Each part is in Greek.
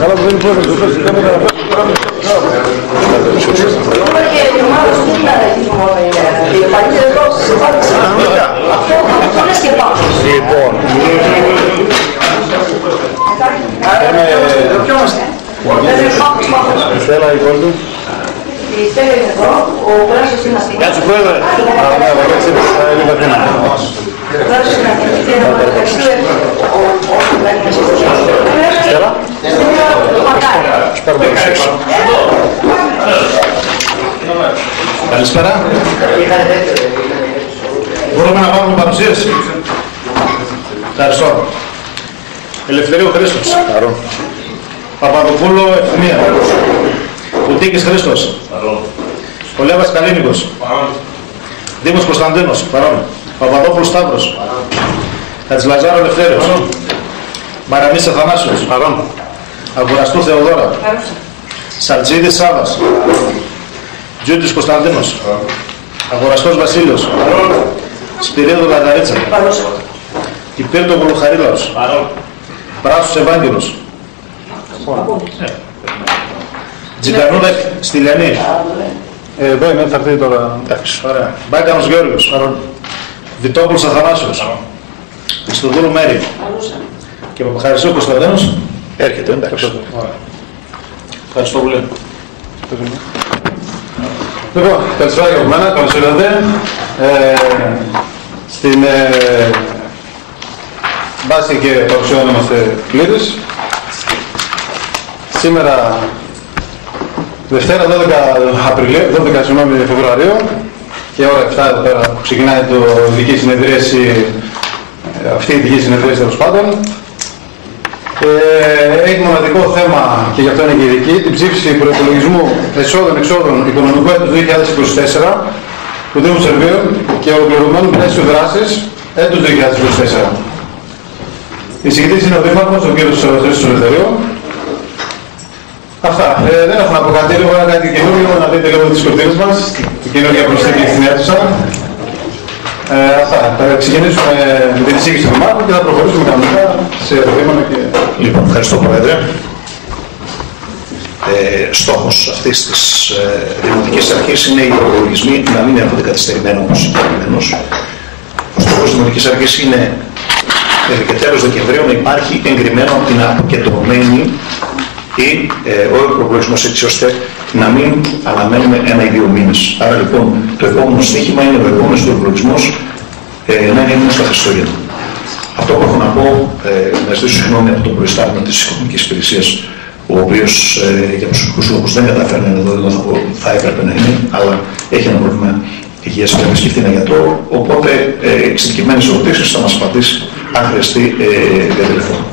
Καλά που δεν είναι πρόβλημα, το πέσει κάμερα να Στέλλα, η κόρη του. Η Στέλλα είναι εδώ, ο Βράσος είναι αυτή. Γεια σου, πρόεδρε. Είναι Αθήνα. Ο Βράσος είναι αυτή και να παρακολουθήσουμε όσο πρέπει να συζητήσουμε. Στέλλα. Μακάρι. Πάρε το εξής. Καλησπέρα. Μπορούμε να πάρουμε παρουσίαση. Ευχαριστώ. Ελευθερίου Χρήστος. Παρόν. Παπαδοπούλου Ευθυμία. Κουτίκης Χρήστος. Παρόν. Κολέβας Καλίνικος. Παρόν. Δήμος Κωνσταντίνος. Παρόν. Παπαδόπουλος Σταύρος. Παρόν. Χατζηλαζάρο Ελευθέριος. Παρόν. Μαραμής Αθανάσιος. Παρόν. Αγοραστού Θεοδόρα. Παρόν. Σαλτζίδης Σάβας. Τζούτης Κωνσταντίνος. Παρόν. Αγοραστός Βασίλειος. Παρόν. Σπυρίδου Λαγαρίτσα. Παρόν. Υπήρτο Βουλουχαρίλαος. Παρόν. Πράσος Ευάγγελος. Τζικανούδα Στυλιανή. Εδώ είναι, θα έρθει τώρα. Εντάξει, ωραία. Μπάκανος Γιώργος. Βιτόπουλος Αθανάσιος. Χριστοδούλου Μέρη. Και Παπαχαριστού Κωνσταντίνος. Έρχεται, εντάξει. Ευχαριστώ πολύ. Λοιπόν, καλησπέρα και από μένα, καλώς ήρθατε. Στην βάση και παρουσιών είμαστε πλήρες. Σήμερα, Δευτέρα 12 Φεβρουαρίου και ώρα 7 εδώ πέρα που ξεκινάει η ειδική συνεδρίαση, αυτή η ειδική συνεδρίαση τέλος πάντων. Έχει μοναδικό θέμα και γι' αυτό είναι και ειδική, την ψήφιση προϋπολογισμού εσόδων-εξόδων οικονομικού έτους 2024 του Δήμου Σερβίου και ολοκληρωμένου πλαίσιου δράσης έτους 2024. Η συγκεκριτής είναι ο Δήμαρχος, ο κ. Χρήστος Ελευθερίου. Αυτά. Δεν έχω να πω κάτι, λίγο να κάτι καινούργιο, να δείτε λίγο τις κουρτίνες μας, την καινούργια προσθήκη στην αίθουσα. Αυτά. Θα ξεκινήσουμε με την εισήγηση του Μάρκου και θα προχωρήσουμε κανονικά σε ερωτήματα και... Λοιπόν, ευχαριστώ Πρόεδρε. Στόχος αυτής της Δημοτικής Αρχής είναι οι προπολογισμοί να μην έρχονται καθυστερημένοι όπως προηγουμένως. Ο στόχος της Δημοτικής Αρχής είναι και τέλος Δεκεμβρίου να υπάρχει εγκριμένο από την αποκεντρωμένη ή ο προπολογισμός έτσι ώστε να μην αναμένουμε 1 ή 2 μήνες. Άρα λοιπόν το επόμενο στοίχημα είναι ο επόμενος προπολογισμός να είναι έτοιμος στα Χριστούγεννα. Αυτό που έχω να πω, να ζητήσω συγγνώμη από τον προϊστάμενο της Οικονομικής Υπηρεσίας, ο οποίος για προσωπικούς λόγους δεν καταφέρνει να είναι εδώ, θα έπρεπε να είναι, αλλά έχει ένα πρόβλημα υγείας και επισκεφτεί ένα γιατρό, οπότε εξειδικευμένες ερωτήσεις θα μας απαντήσει αν χρειαστεί για τηλεφώνο.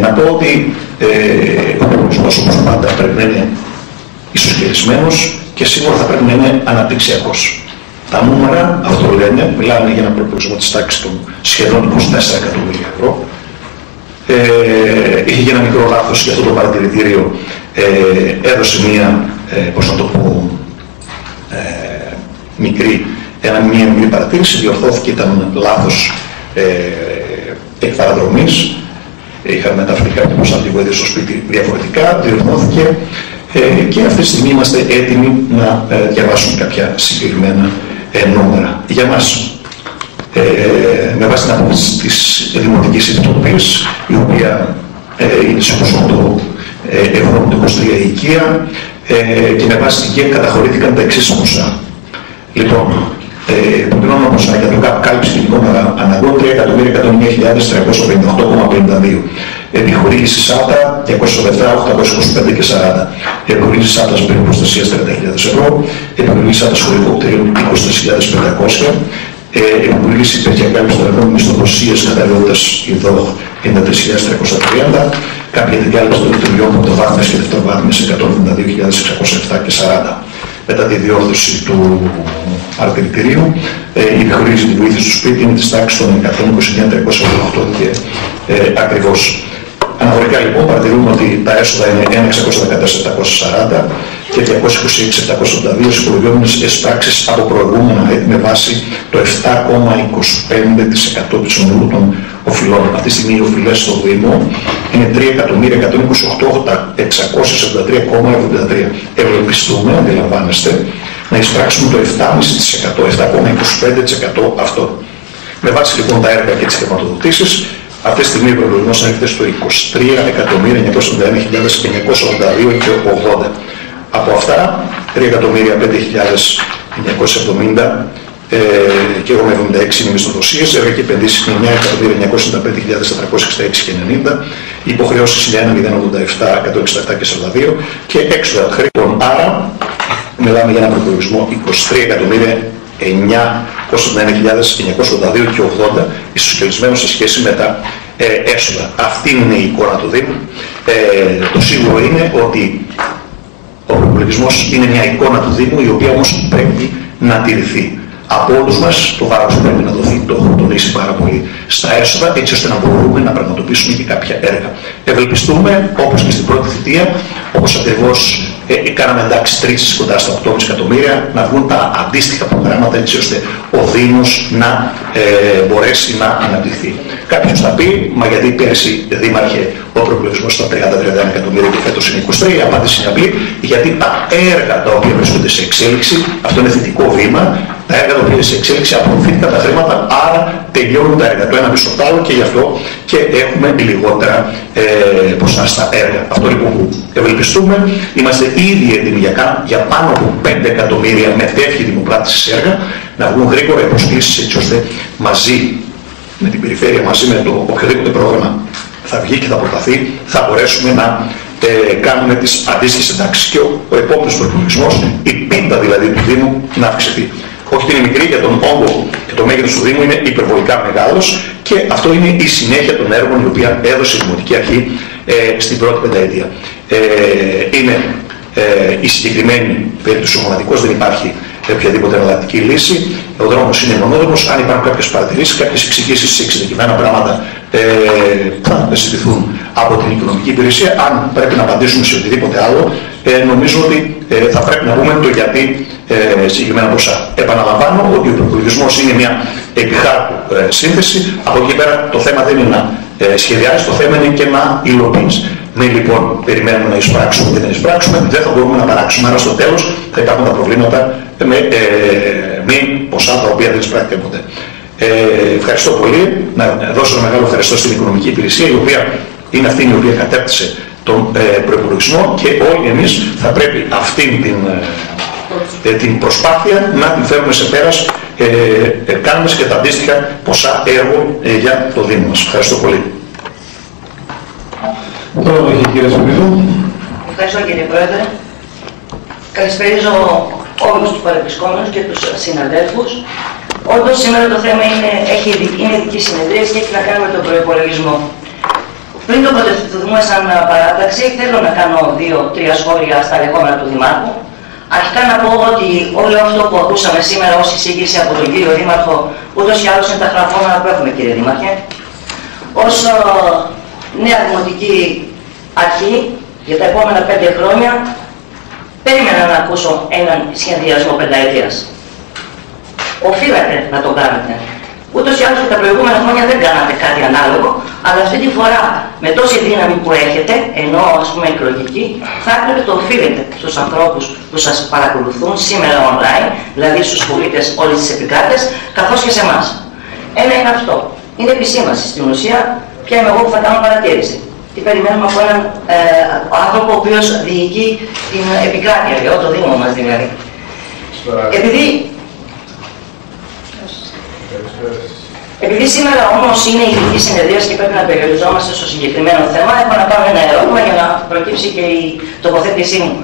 Να πω ότι ο προπολογισμός όπως πάντα πρέπει να είναι ισοσκελισμένος και σίγουρα θα πρέπει να είναι αναπτυξιακός. Τα νούμερα αυτό λένε, μιλάμε για ένα προπολογισμό της τάξης των σχεδόν 24 εκατομμύρια ευρώ. Είχε και ένα μικρό λάθος για αυτό το παρατηρητήριο, έδωσε μία, πώς να το πω, μία μικρή παρατήρηση, διορθώθηκε, ήταν λάθος εκ παραδρομής. Είχαμε μεταφέρει κάποια ποσά από τη βοήθεια στο σπίτι διαφορετικά, διορθώθηκε και αυτή τη στιγμή είμαστε έτοιμοι να διαβάσουμε κάποια συγκεκριμένα νούμερα. Για μας, με βάση την άποψη της Δημοτικής Επιτροπής, η οποία είναι σε 28 ευρώ το 23 η οικία και με βάση την ΚΕΚ καταχωρήθηκαν τα εξής ποσά. Λοιπόν, προτείνω ποσά για το κάλυψη κοινικών αναγκών 3.109.358,52. Επιχορήγηση ΣΑΤΑ 207, 825 και 40. Επιχορήγηση ΣΑΤΑ περίπου προστασίας 30.000 ευρώ. Επιχορήγηση ΣΑΤΑ σχολικού κτηρίων 24.500. Επιχορήγηση για κάλυψη των εργών μισθοδοσίας καταλληλότητας ΙΔΟΧ 53.330. Κάποια δικάλυψη των λειτουργιών πρωτοβάθμιας και δευτεροβάθμιας 172.607 και 40. Μετά τη διόρθωση του παρατηρητηρίου, η επιχορήγηση της βοήθειας στο σπίτι είναι της τάξης των 129.388 και ακριβώς. Αναφορικά λοιπόν παρατηρούμε ότι τα έσοδα είναι 1.614.740 και 226.782 υπολογιόμενες εισπράξεις από προηγούμενα έτη με βάση το 7,25% του συνολού των οφειλών. Αυτή τη στιγμή οι οφειλές στο Δήμο είναι 3.128.673,73. Ευελπιστούμε, αντιλαμβάνεστε, να εισπράξουμε το 7,5%, 7,25% αυτό. Με βάση λοιπόν τα έργα και τις χρηματοδοτήσεις, αυτή τη στιγμή ο προϋπολογισμός έρχεται στο 23.909.982 Από αυτά, 3.005.970 και εγώ με 76 είναι μισθοδοσίες, έργα και επενδύσεις είναι 9.995.466,90, υποχρεώσεις είναι 1.087.167,42 και έξοδα χρήματων. Άρα, μιλάμε για ένα προϋπολογισμό 23.981.982,80 ισοσκελισμένο σε σχέση με τα έσοδα. Αυτή είναι η εικόνα του Δήμου. Το σίγουρο είναι ότι ο προϋπολογισμός είναι μια εικόνα του Δήμου, η οποία όμως πρέπει να τηρηθεί. Από όλους μας το βάρος πρέπει να δοθεί, το έχω τονίσει πάρα πολύ, στα έσοδα, έτσι ώστε να μπορούμε να πραγματοποιήσουμε και κάποια έργα. Ευελπιστούμε, όπως και στην πρώτη θητεία, όπως ακριβώς κάναμε εντάξει 3 κοντά στα 8,5 εκατομμύρια, να βγουν τα αντίστοιχα προγράμματα, έτσι ώστε ο Δήμος να μπορέσει να αναπτυχθεί. Κάποιος θα πει, μα γιατί πέρσι Δήμαρχε ο προϋπολογισμός στα 30-31 εκατομμύρια και φέτος είναι 23, η απάντηση είναι απλή, γιατί τα έργα τα οποία βρίσκονται σε εξέλιξη, αυτό είναι θετικό βήμα, τα έργα τα οποία είναι σε εξέλιξη απορροφήθηκαν τα χρήματα, άρα τελειώνουν τα έργα. Το ένα πίσω το άλλο και γι' αυτό και έχουμε λιγότερα ποσά στα έργα. Αυτό λοιπόν που ευελπιστούμε, είμαστε ήδη έτοιμοι για πάνω από 5 εκατομμύρια με τέτοια δημοπράτηση έργα, να βγουν γρήγορα οι προσκλήσεις, έτσι ώστε μαζί με την περιφέρεια, μαζί με το οποιοδήποτε πρόγραμμα θα βγει και θα προταθεί, θα μπορέσουμε να κάνουμε τις αντίστοιχες εντάξεις και ο επόμενος προϋπολογισμός, η πίτα δηλαδή του Δήμου, να αυξηθεί. Όχι ότι είναι μικρή, για τον όγκο και το μέγεθος του Δήμου είναι υπερβολικά μεγάλος και αυτό είναι η συνέχεια των έργων η οποία έδωσε η Δημοτική Αρχή στην πρώτη πενταετία. Είναι η συγκεκριμένη περίπτωση ο μοναδικός, δεν υπάρχει οποιαδήποτε εναλλακτική λύση. Ο δρόμος είναι μονόδρομος. Αν υπάρχουν κάποιες παρατηρήσεις, κάποιες εξηγήσεις σε εξειδικευμένα πράγματα θα ζητηθούν από την οικονομική υπηρεσία. Αν πρέπει να απαντήσουμε σε οτιδήποτε άλλο, νομίζω ότι θα πρέπει να πούμε το γιατί συγκεκριμένα ποσά. Επαναλαμβάνω ότι ο προϋπολογισμός είναι μια επιχάρτου σύνθεση. Από εκεί πέρα το θέμα δεν είναι να σχεδιάζει, το θέμα είναι και να υλοποιείς. Μην λοιπόν περιμένουμε να εισπράξουμε και δεν εισπράξουμε, δεν θα μπορούμε να παράξουμε. Άρα στο τέλος θα υπάρχουν τα προβλήματα με μη ποσά τα οποία δεν εισπράχθηκε ποτέ. Ευχαριστώ πολύ. Να δώσω ένα μεγάλο ευχαριστώ στην οικονομική υπηρεσία, η οποία είναι αυτή η οποία κατέπτυσε τον προϋπολογισμό και όλοι εμείς θα πρέπει αυτήν την προσπάθεια να την φέρουμε σε πέρας, κάνουμε και τα αντίστοιχα ποσά έργων για το Δήμο μας. Ευχαριστώ πολύ. Ευχαριστώ κύριε Πρόεδρε. Καλησπερίζω όλους τους παρευρισκόμενους και τους συναδέλφους. Όντως σήμερα το θέμα είναι ειδική συνεδρία και έχει να κάνει με τον προϋπολογισμό. Πριν το τοποθετηθούμε σαν παράταξη, θέλω να κάνω 2-3 σχόλια στα λεγόμενα του Δημάρχου. Αρχικά να πω ότι όλο αυτό που ακούσαμε σήμερα ως εισήγηση από τον κύριο Δήμαρχο, ούτως ή άλλως είναι τα γραφόμενα που έχουμε κύριε Δήμαρχε. Ως νέα δημοτική αρχή για τα επόμενα 5 χρόνια, περίμενα να ακούσω έναν σχεδιασμό πενταετίας. Οφείλατε να το κάνετε. Ούτως ή άλλως και τα προηγούμενα χρόνια δεν κάνατε κάτι ανάλογο, αλλά αυτή τη φορά με τόση δύναμη που έχετε, ενώ ας πούμε εκλογική, θα έπρεπε το οφείλετε στους ανθρώπους που σας παρακολουθούν σήμερα online, δηλαδή στους πολίτες όλες τις επικράτες, καθώς και σε εμάς. Ένα είναι αυτό. Είναι επισήμανση στην ουσία, ποια είμαι εγώ που θα κάνω παρατήρηση. Τι περιμένουμε από έναν άνθρωπο ο οποίος διοικεί την επικράτεια, το Δήμο μας δηλαδή. Επειδή σήμερα όμως είναι η ειδική συνεδρία και πρέπει να περιοριζόμαστε στο συγκεκριμένο θέμα, έχω να κάνω ένα ερώτημα για να προκύψει και η τοποθέτησή μου.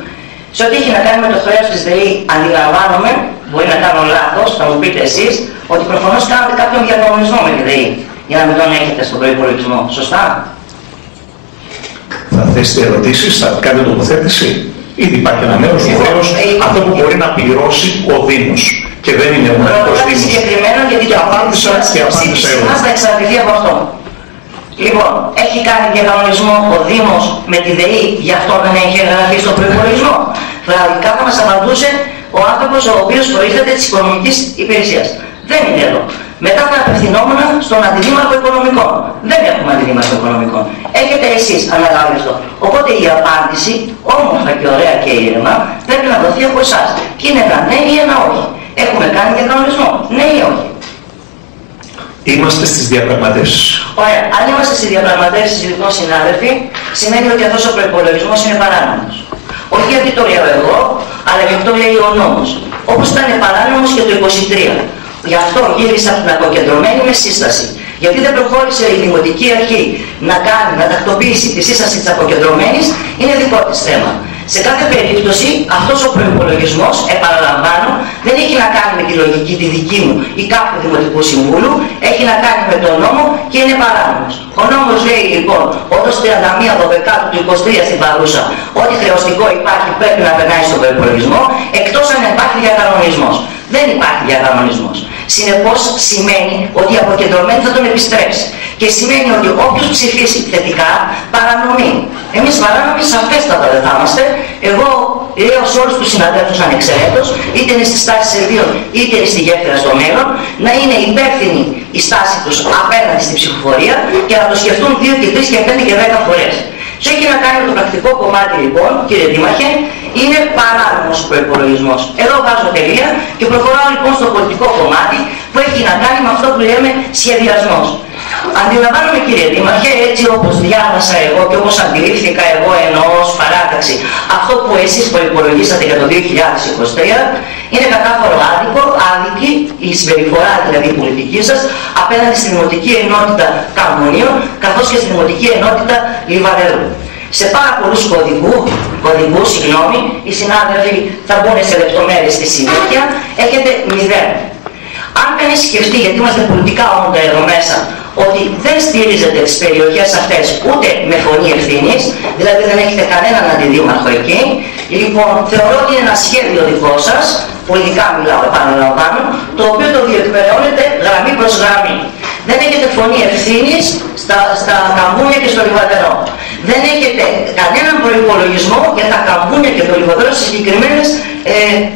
Σε ό,τι έχει να κάνει με το χρέος της ΔΕΗ, αντιλαμβάνομαι, μπορεί να κάνω λάθος, θα μου πείτε εσείς, ότι προφανώς κάνετε κάποιον διαγωνισμό με τη ΔΕΗ για να μην τον έχετε στον προϋπολογισμό. Σωστά? Θα θέσετε ερωτήσεις, θα κάνετε τοποθέτηση. Ήδη υπάρχει ένα μέρος του χρέους, αυτό που μπορεί να πληρώσει ο Δήμος. Και δεν είναι ο μοναδικός Δήμος. Συγκεκριμένα γιατί και απάντησα μας θα εξαρτηθεί από αυτό. Λοιπόν, έχει κάνει διαγωνισμό ο Δήμος με τη ΔΕΗ, γι' αυτό δεν έχει εγγραφεί στον προϋπολογισμό. Πραγματικά θα μας απαντούσε ο άνθρωπος ο οποίος προήλθεται της οικονομικής υπηρεσίας. Δεν είναι εδώ. Μετά θα απευθυνόμουν στον αντιδήμαρχο οικονομικών. Δεν έχουμε αντιδήμαρχο οικονομικών. Έχετε εσείς αναλάβει αυτό. Οπότε η απάντηση, όμορφα και ωραία και ήρεμα, πρέπει να δοθεί από εσάς. Και είναι ένα ναι ή ένα όχι. Έχουμε κάνει διακανονισμό. Ναι ή όχι. Είμαστε στις διαπραγματεύσεις. Ωραία. Αν είμαστε στις διαπραγματεύσεις, λοιπόν, συνάδελφοι, σημαίνει ότι αυτός ο προϋπολογισμός είναι παράνομος. Όχι γιατί το λέω εγώ, αλλά και αυτό λέει ο νόμος. Όπως ήταν παράνομος και το 23. Γι' αυτό γύρισα από την αποκεντρωμένη με σύσταση. Γιατί δεν προχώρησε η Δημοτική Αρχή να τακτοποιήσει τη σύσταση της αποκεντρωμένης, είναι δικό της θέμα. Σε κάθε περίπτωση, αυτός ο προϋπολογισμός, επαναλαμβάνω, δεν έχει να κάνει με τη λογική τη δική μου ή κάποιου Δημοτικού Συμβούλου, έχει να κάνει με τον νόμο και είναι παράνομος. Ο νόμος λέει λοιπόν, όταν 31 Δεκάτου του 23 στην παρούσα, ό,τι χρεωστικό υπάρχει πρέπει να περνάει στον προϋπολογισμό, εκτός αν υπάρχει διακανονισμός. Δεν υπάρχει διακανονισμός. Συνεπώς σημαίνει ότι η αποκεντρωμένη θα τον επιστρέψει. Και σημαίνει ότι όποιος ψηφίσει θετικά παρανομεί. Εμείς παράνομοι σαφέστατα δεν θα είμαστε. Εγώ λέω σε όλους τους συναδέλφους ανεξαιρέτως, είτε είναι στη στάση Σερβίων είτε είναι στη γέφυρα στο μέλλον, να είναι υπεύθυνη η στάση τους απέναντι στην ψηφοφορία και να το σκεφτούν 2 και 3 και 5 και 10 φορές. Και έχει να κάνει με το πρακτικό κομμάτι λοιπόν, κύριε Δήμαρχε, είναι παράνομος ο προϋπολογισμός. Εδώ βάζω τελεία και προχωράω λοιπόν στο πολιτικό κομμάτι που έχει να κάνει με αυτό που λέμε σχεδιασμός. Αντιλαμβάνομαι κύριε Δήμαρχε, έτσι όπως διάβασα εγώ και όπως αντιλήφθηκα εγώ εννοώ ως παράταξη, αυτό που εσείς προϋπολογίσατε για το 2023 είναι κατάφορο άδικη η συμπεριφορά δηλαδή η πολιτική σας απέναντι στη Δημοτική Ενότητα Καμπονίων καθώς και στη Δημοτική Ενότητα Λιβαδερού. Σε πάρα πολλούς κωδικούς, οι συνάδελφοι θα μπουν σε λεπτομέρειες στη συνέχεια, έχετε 0. Αν κανείς σκεφτεί, γιατί είμαστε πολιτικά όντα εδώ μέσα, ότι δεν στηρίζετε τις περιοχές αυτές ούτε με φωνή ευθύνης, δηλαδή δεν έχετε κανέναν αντιδήμαρχο εκεί, λοιπόν θεωρώ ότι είναι ένα σχέδιο δικό σας, πολιτικά μιλάω επαναλαμβάνω, το οποίο το διεκπεραιώνετε γραμμή προς γραμμή. Δεν έχετε φωνή ευθύνης στα καμπούνια και στο Λιβαδερό. Δεν έχετε κανέναν προϋπολογισμό για τα καμπούνια και το Λιβαδερό στις συγκεκριμένες,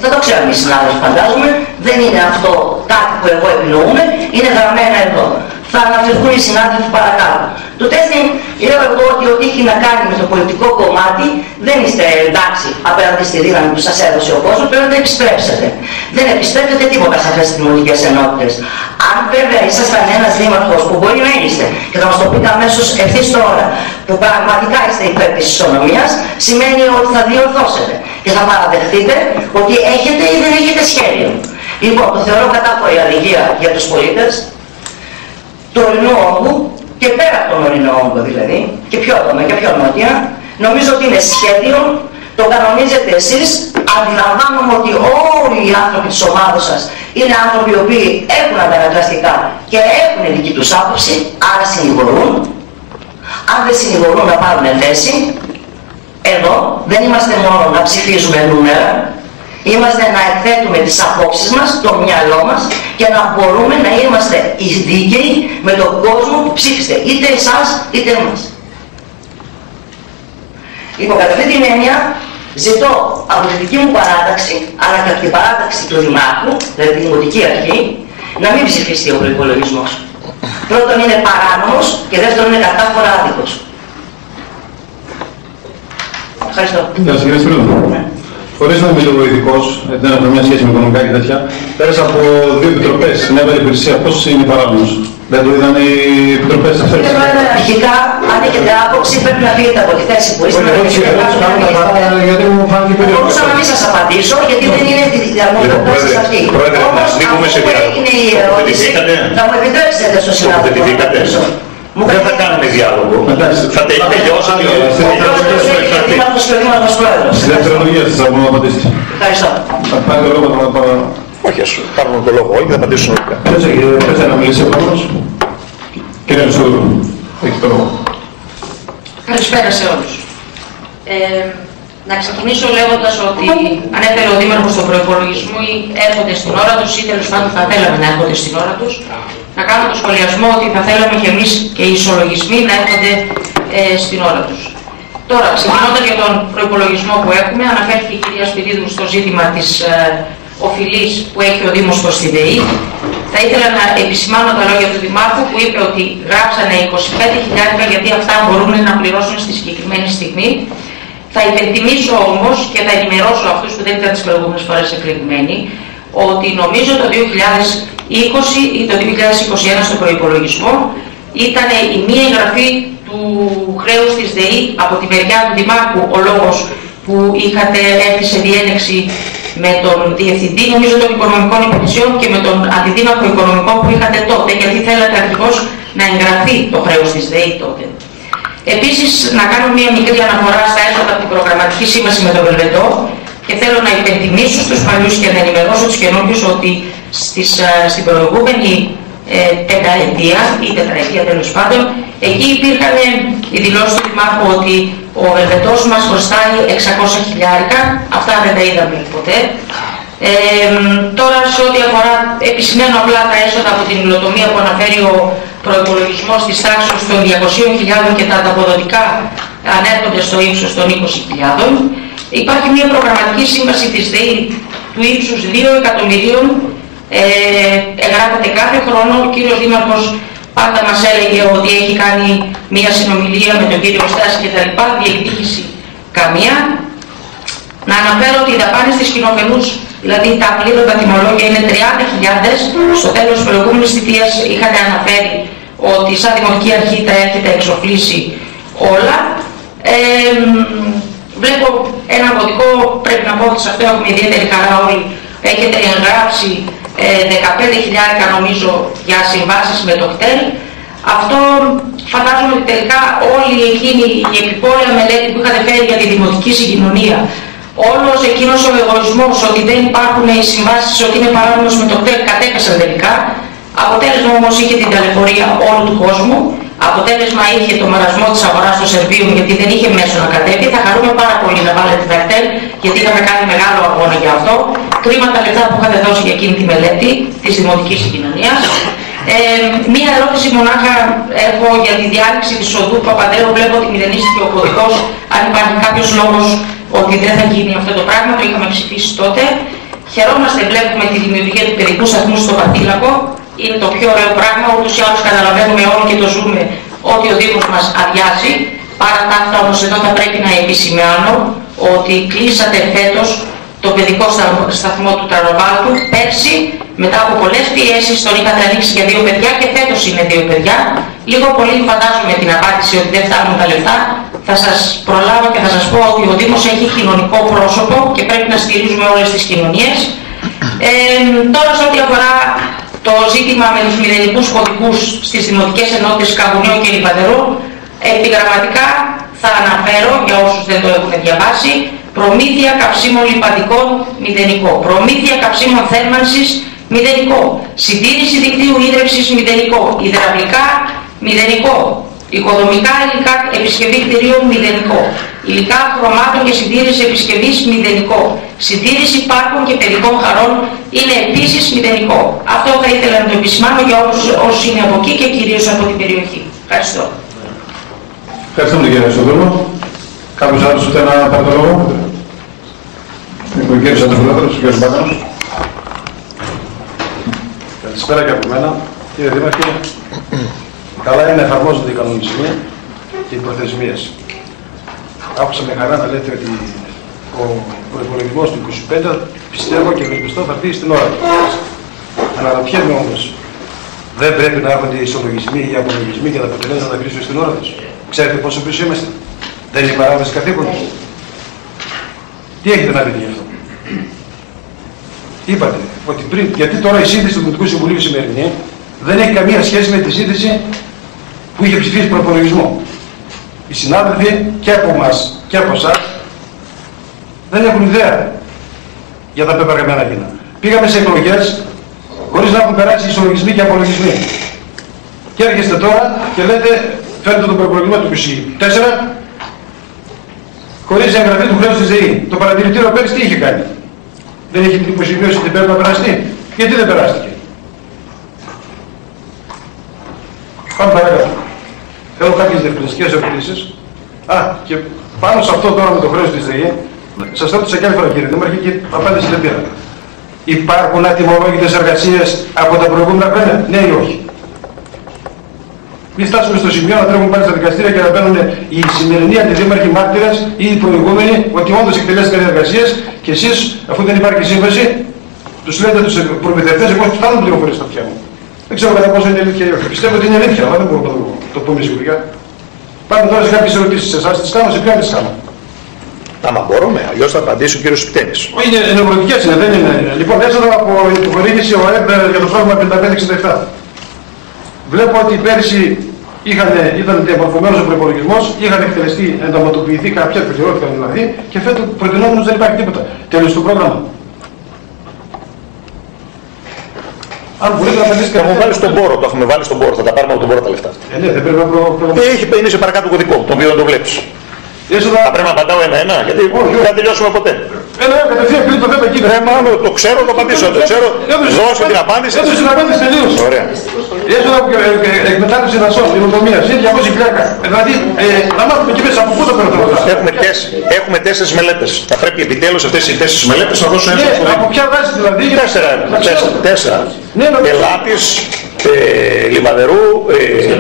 θα το ξέρουμε οι συνάδελφοι φαντάζομαι, δεν είναι αυτό κάτι που εγώ επινοούμε, είναι γραμμένα εδώ. Θα αναφερθούν οι συνάδελφοι παρακάτω. Το τέστην λέω εγώ ότι ό,τι έχει να κάνει με το πολιτικό κομμάτι δεν είστε εντάξει απέναντι στη δύναμη που σας έδωσε ο κόσμος, πρέπει να το επιστρέψετε. Δεν επιστρέφετε τίποτα σε αυτές τις δημοτικές ενότητες. Αν βέβαια ήσασταν ένας δήμαρχος που μπορεί να είστε και θα μας το πείτε αμέσως ευθύς τώρα, που πραγματικά είστε υπέρ της ισονομίας, σημαίνει ότι θα διορθώσετε και θα παραδεχτείτε ότι έχετε ή δεν έχετε σχέδιο. Λοιπόν, το θεωρώ κατάφορη αδικία για τους πολίτες του ορεινού όγκου και πέρα από τον ορεινό όγκο δηλαδή, και πιο άτομα και πιο νότια, νομίζω ότι είναι σχέδιο, το κανονίζετε εσείς, αντιλαμβάνομαι ότι όλοι οι άνθρωποι της ομάδας σας είναι άνθρωποι οι οποίοι έχουν αντανακλαστικά και έχουν δική τους άποψη, άρα συνηγορούν. Αν δεν συνηγορούν να πάρουν θέση, εδώ δεν είμαστε μόνο να ψηφίζουμε νούμερα, είμαστε να εκθέτουμε τις απόψεις μας, το μυαλό μας και να μπορούμε να είμαστε δίκαιοι με τον κόσμο που ψήφισε είτε εσάς είτε εμάς. Λοιπόν, κατά αυτή την έννοια ζητώ από τη δική μου παράταξη, αλλά και από την παράταξη του Δημάρχου, δηλαδή τη Δημοτική Αρχή, να μην ψηφιστεί ο προϋπολογισμός. Πρώτον είναι παράνομος και δεύτερον είναι κατάφορα άδικος. Ευχαριστώ. Χωρίς να είμαι λίγο ειδικός, δεν έχω μια σχέση με οικονομικά και τέτοια, πέρασα από 2 επιτροπές στην έβαλη υπηρεσία. Πώς είναι παράνομος? Δεν το είδαν οι επιτροπές αυτές? Αρχικά, αν έχετε άποψη, πρέπει να φύγετε από τη θέση που είστε. Γιατί μου φάνηκε περίεργο. Μπορούσα να μην σας απαντήσω, γιατί δεν είναι τη διαμόρφωσή σας αυτή. Πρόεδρε, να σνίγουμε σε διάλογο. Θα μου επιτρέψετε στο συνάδελφο. Δεν θα κάνουμε διάλογο. Θα τελειώσει Στη δευτερολογία σας θα μπορούμε να απαντήσετε. Ευχαριστώ. Θα πάρει το λόγο τώρα. Όχι, ας πάρουμε το λόγο, όχι, θα απαντήσουν όλα. Ποιος να μιλήσει ο πρόεδρος? Κύριε Μισόδου, έχει το λόγο. Καλησπέρα σε όλους. Να ξεκινήσω λέγοντας ότι ανέφερε ο Δήμαρχος στον προϋπολογισμό ή έρχονται στην ώρα τους ή τέλος πάντων θα θέλαμε να έρχονται στην ώρα τους. Να κάνω το σχολιασμό ότι θα θέλαμε και εμείς και οι ισολογισμοί να έρχονται στην ώρα τους. Τώρα, ξεκινώντας για τον προϋπολογισμό που έχουμε, αναφέρθηκε η κυρία Σπυρίδου στο ζήτημα της οφειλής που έχει ο Δήμος προς τη ΔΕΗ. Θα ήθελα να επισημάνω τα λόγια του Δημάρχου που είπε ότι γράψανε 25.000 γιατί αυτά μπορούν να πληρώσουν στη συγκεκριμένη στιγμή. Θα υπενθυμίσω όμως και θα ενημερώσω αυτούς που δεν ήταν τις προηγούμενες φορές εκλεγμένοι ότι νομίζω το 2020 ή το 2021 στο προϋπολογισμό ήταν η μία εγγραφή του χρέους της ΔΕΗ από τη μεριά του Δημάρχου ο λόγος που είχατε έρθει σε διένεξη με τον Διευθυντή, νομίζω των Οικονομικών Υπηρεσιών και με τον Αντιδήμαρχο Οικονομικών που είχατε τότε, γιατί θέλατε ακριβώς να εγγραφεί το χρέος της ΔΕΗ τότε. Επίσης, να κάνω μία μικρή αναφορά στα έσοδα από την προγραμματική σύμβαση με τον Βελβετό και θέλω να υπενθυμίσω στους παλιούς και να ενημερώσω τους καινούριους ότι στην προηγούμενη πενταετία ή τετραετία τέλος πάντων, εκεί υπήρχαν οι δηλώσεις του Δημάρχου ότι ο Βελβετός μας χρωστάει 600.000, αυτά δεν τα είδαμε ποτέ. Τώρα σε ό,τι αφορά, επισημαίνω απλά τα έσοδα από την υλοτομία που αναφέρει ο προϋπολογισμός της τάξης των 200.000 και τα ανταποδοτικά ανέρχονται στο ύψος των 20.000. Υπάρχει μια προγραμματική σύμβαση της ΔΕΗ του ύψους 2 εκατομμυρίων. Εγγράφεται κάθε χρόνο. Ο κύριος Δήμαρχος πάντα μας έλεγε ότι έχει κάνει μια συνομιλία με τον κύριο Στάση και τα λοιπά, διεκδίκηση καμία. Να αναφέρω ότι οι δαπάνες της κοινοφελούς, δηλαδή τα απλήρωτα τιμολόγια είναι 30.000. Στο τέλος της προηγούμενης θητείας είχαν αναφέρει ότι σαν Δημοτική Αρχή τα έχετε εξοφλήσει όλα. Βλέπω ένα κωδικό, πρέπει να πω ότι σε αυτό έχουμε ιδιαίτερη χαρά όλοι. Έχετε εγγράψει 15.000 νομίζω για συμβάσεις με το κτέλ. Αυτό φαντάζομαι ότι τελικά όλη εκείνη η επιπόλαια μελέτη που είχατε φέρει για τη δημοτική συγκοινωνία, όλος εκείνος ο εγωισμός ότι δεν υπάρχουν οι συμβάσεις, ότι είναι παράνομος με το κτέλ, κατέπεσαν τελικά. Αποτέλεσμα όμως είχε την ταλαιπωρία όλου του κόσμου. Αποτέλεσμα είχε το μαρασμό της αγοράς των Σερβίων γιατί δεν είχε μέσο να κατέβει. Θα χαρούμε πάρα πολύ να βάλετε τα κτέλ γιατί είχαμε κάνει μεγάλο αγώνα για αυτό. Κρίμα τα λεφτά που είχατε δώσει για εκείνη τη μελέτη της δημοτικής συγκοινωνίας. Μία ερώτηση μονάχα έχω για τη διάλυση της οδού Παπαδέου. Βλέπω ότι μηδενίστηκε ο κωδικός. Αν υπάρχει κάποιος λόγος ότι δεν θα γίνει αυτό το πράγμα, το είχαμε ψηφίσει τότε. Χαιρόμαστε, βλέπουμε τη δημιουργία του παιδικού σταθμού στο Πατήλακο. Είναι το πιο ωραίο πράγμα, ούτως ή άλλως καταλαβαίνουμε όλοι και το ζούμε ότι ο Δήμος μας αδειάζει. Παρά τα αυτά όμως εδώ θα πρέπει να επισημάνω ότι κλείσατε φέτος το παιδικό σταθμό του Τρανοβάλτου. Πέρσι, μετά από πολλές πιέσεις, τον είχατε ανοίξει για 2 παιδιά και φέτος είναι 2 παιδιά. Λίγο πολύ φαντάζομαι την απάντηση ότι δεν φτάνουν τα λεφτά. Θα σας προλάβω και θα σας πω ότι ο Δήμος έχει κοινωνικό πρόσωπο και πρέπει να στηρίζουμε όλες τις κοινωνίες. Τώρα σε ό,τι αφορά το ζήτημα με τους μηδενικούς κωδικούς στις δημοτικές ενότητες Καβουνιών και Λιπαδερού, επιγραμματικά θα αναφέρω για όσους δεν το έχουν διαβάσει, προμήθεια καυσίμων λιπαντικών μηδενικό, προμήθεια καυσίμων θέρμανσης μηδενικό, συντήρηση δικτύου ίδρυυσης μηδενικό, υδραυλικά μηδενικό, οικοδομικά υλικά επισκευή κτηρίων μηδενικό, υλικά χρωμάτων και συντήρηση επισκευής μηδενικό, συντήρηση πάρκων και παιδικών χαρών είναι επίσης μηδενικό. Αυτό θα ήθελα να το επισημάνω για όλους όσους είναι από εκεί και κυρίως από την περιοχή. Ευχαριστώ. Ευχαριστούμε τον κύριο Σοδούλο. Κάποιος άλλος ούτε να πάρει το λόγο. Ο κύριος Αντροπουλόπουλος, ο κύριος Μπάκανος. Καλησπέρα και από μένα. Κύριε Δήμαρχε, καλά είναι να εφαρμόζονται οι κανονισμοί και οι προθεσμίες. Άκουσα με χαρά να λέτε ότι ο προϋπολογισμός του 25 πιστεύω και ευελπιστώ θα έρθει στην ώρα του. Αναρωτιέμαι όμως, δεν πρέπει να έρχονται οι ισολογισμοί ή οι απολογισμοί και τα αποτελέσματα να κρίσουν στην ώρα τους? Ξέρετε πόσο πίσω είμαστε? Δεν είναι η παράδοση καθήκοντος? Τι έχετε να πείτε γι' αυτό? Είπατε ότι πριν, γιατί τώρα η σύνθεση του Δημοτικού Συμβουλίου σημερινή δεν έχει καμία σχέση με τη σύνθεση που είχε ψηφίσει προπολογισμό. Οι συνάδελφοι και από εμάς και από εσάς δεν έχουν ιδέα για τα πεπραγμένα κοινά. Πήγαμε σε εκλογές χωρίς να έχουν περάσει ισολογισμοί και απολογισμοί. Και έρχεστε τώρα και λέτε, φέρετε τον προπολογισμό του 24 χωρίς εγγραφή του χρέους της ΔΕΗ. Το παρατηρητήριο πέρυσι τι είχε κάνει? Δεν είχε την υποσχεδίωση ότι πρέπει να περαστεί? Γιατί δεν περάστηκε? Πάμε παρακάτω. Θέλω κάποιες διευκρινιστικές ερωτήσεις Και πάνω σε αυτό τώρα με το χρέος της ΔΕΗ, σας ρώτησα και άλλη φορά κύριε Δήμαρχε και απάντηση δεν πήρα. Υπάρχουν ατιμολόγητες εργασίες από τα προηγούμενα χρόνια, ναι ή όχι? Μην φτάσουμε στο σημείο να τρέχουν πάλι στα δικαστήρια και να μπαίνουν οι σημερινοί αντιδήμαρχοι μάρτυρες ή οι προηγούμενοι ότι όντως εκτελέστηκαν εργασίες και εσείς, αφού δεν υπάρχει σύμβαση, τους λέτε τους προμηθευτές, εγώ φτάνουν πληροφορίες στα αυτιά μου. Δεν ξέρω κατά πόσο είναι αλήθεια ή όχι. Πιστεύω ότι είναι αλήθεια, αλλά δεν μπορούμε να το πούμε σίγουρα. Πάμε τώρα σε κάποιες ερωτήσεις. Εσάς τις κάνω, σε ποιον τις κάνω? Άμα μπορούμε, αλλιώς θα απαντήσει ο κύριος Σπιτένης. Είναι ενεργοτικές, δεν είναι. Λοιπόν, έσοδα από υποχωρήγηση ο ΕΠ για το πρόγραμμα 55-67. Βλέπω ότι πέρσι ήταν διαμορφωμένος ο προϋπολογισμός, είχαν εκτελεστεί, ενταματοποιηθεί κάποια, πληρώθηκαν δηλαδή, και φέτος προτινόμενος δεν υπάρχει τίποτα. Τέλος του πρόγραμμα. Αν μπορείτε να απαντήσετε. Το έχουμε βάλει στον πόρο, το έχουμε βάλει στον πόρο, θα τα πάρουμε από τον πόρο τα λεφτά. Ναι, δεν πρέπει να Είναι σε παρακάτω κωδικό, τον οποίο δεν το βλέπεις. Θα πρέπει να απαντάω ένα-ένα, γιατί δεν θα τελειώσουμε ποτέ. Κατευθείαν κλείνει το θέμα εκεί. Μάλλον το ξέρω, το απαντήσω. Το ξέρω. Δώσε την απάντηση. Έδωσε την απάντηση τελείως. Ωραία. Έσοδα από εκμετάλλευση δασών, υλοτομίας, 200.000. Δηλαδή, να μάθουμε και μέσα από πού το παίρνουμε. Έχουμε 4 μελέτες. Θα πρέπει επιτέλους αυτές οι 4 μελέτες να δώσουν ένα. Από ποια βάση δηλαδή? 4. Ελάτης, Λιβαδερού,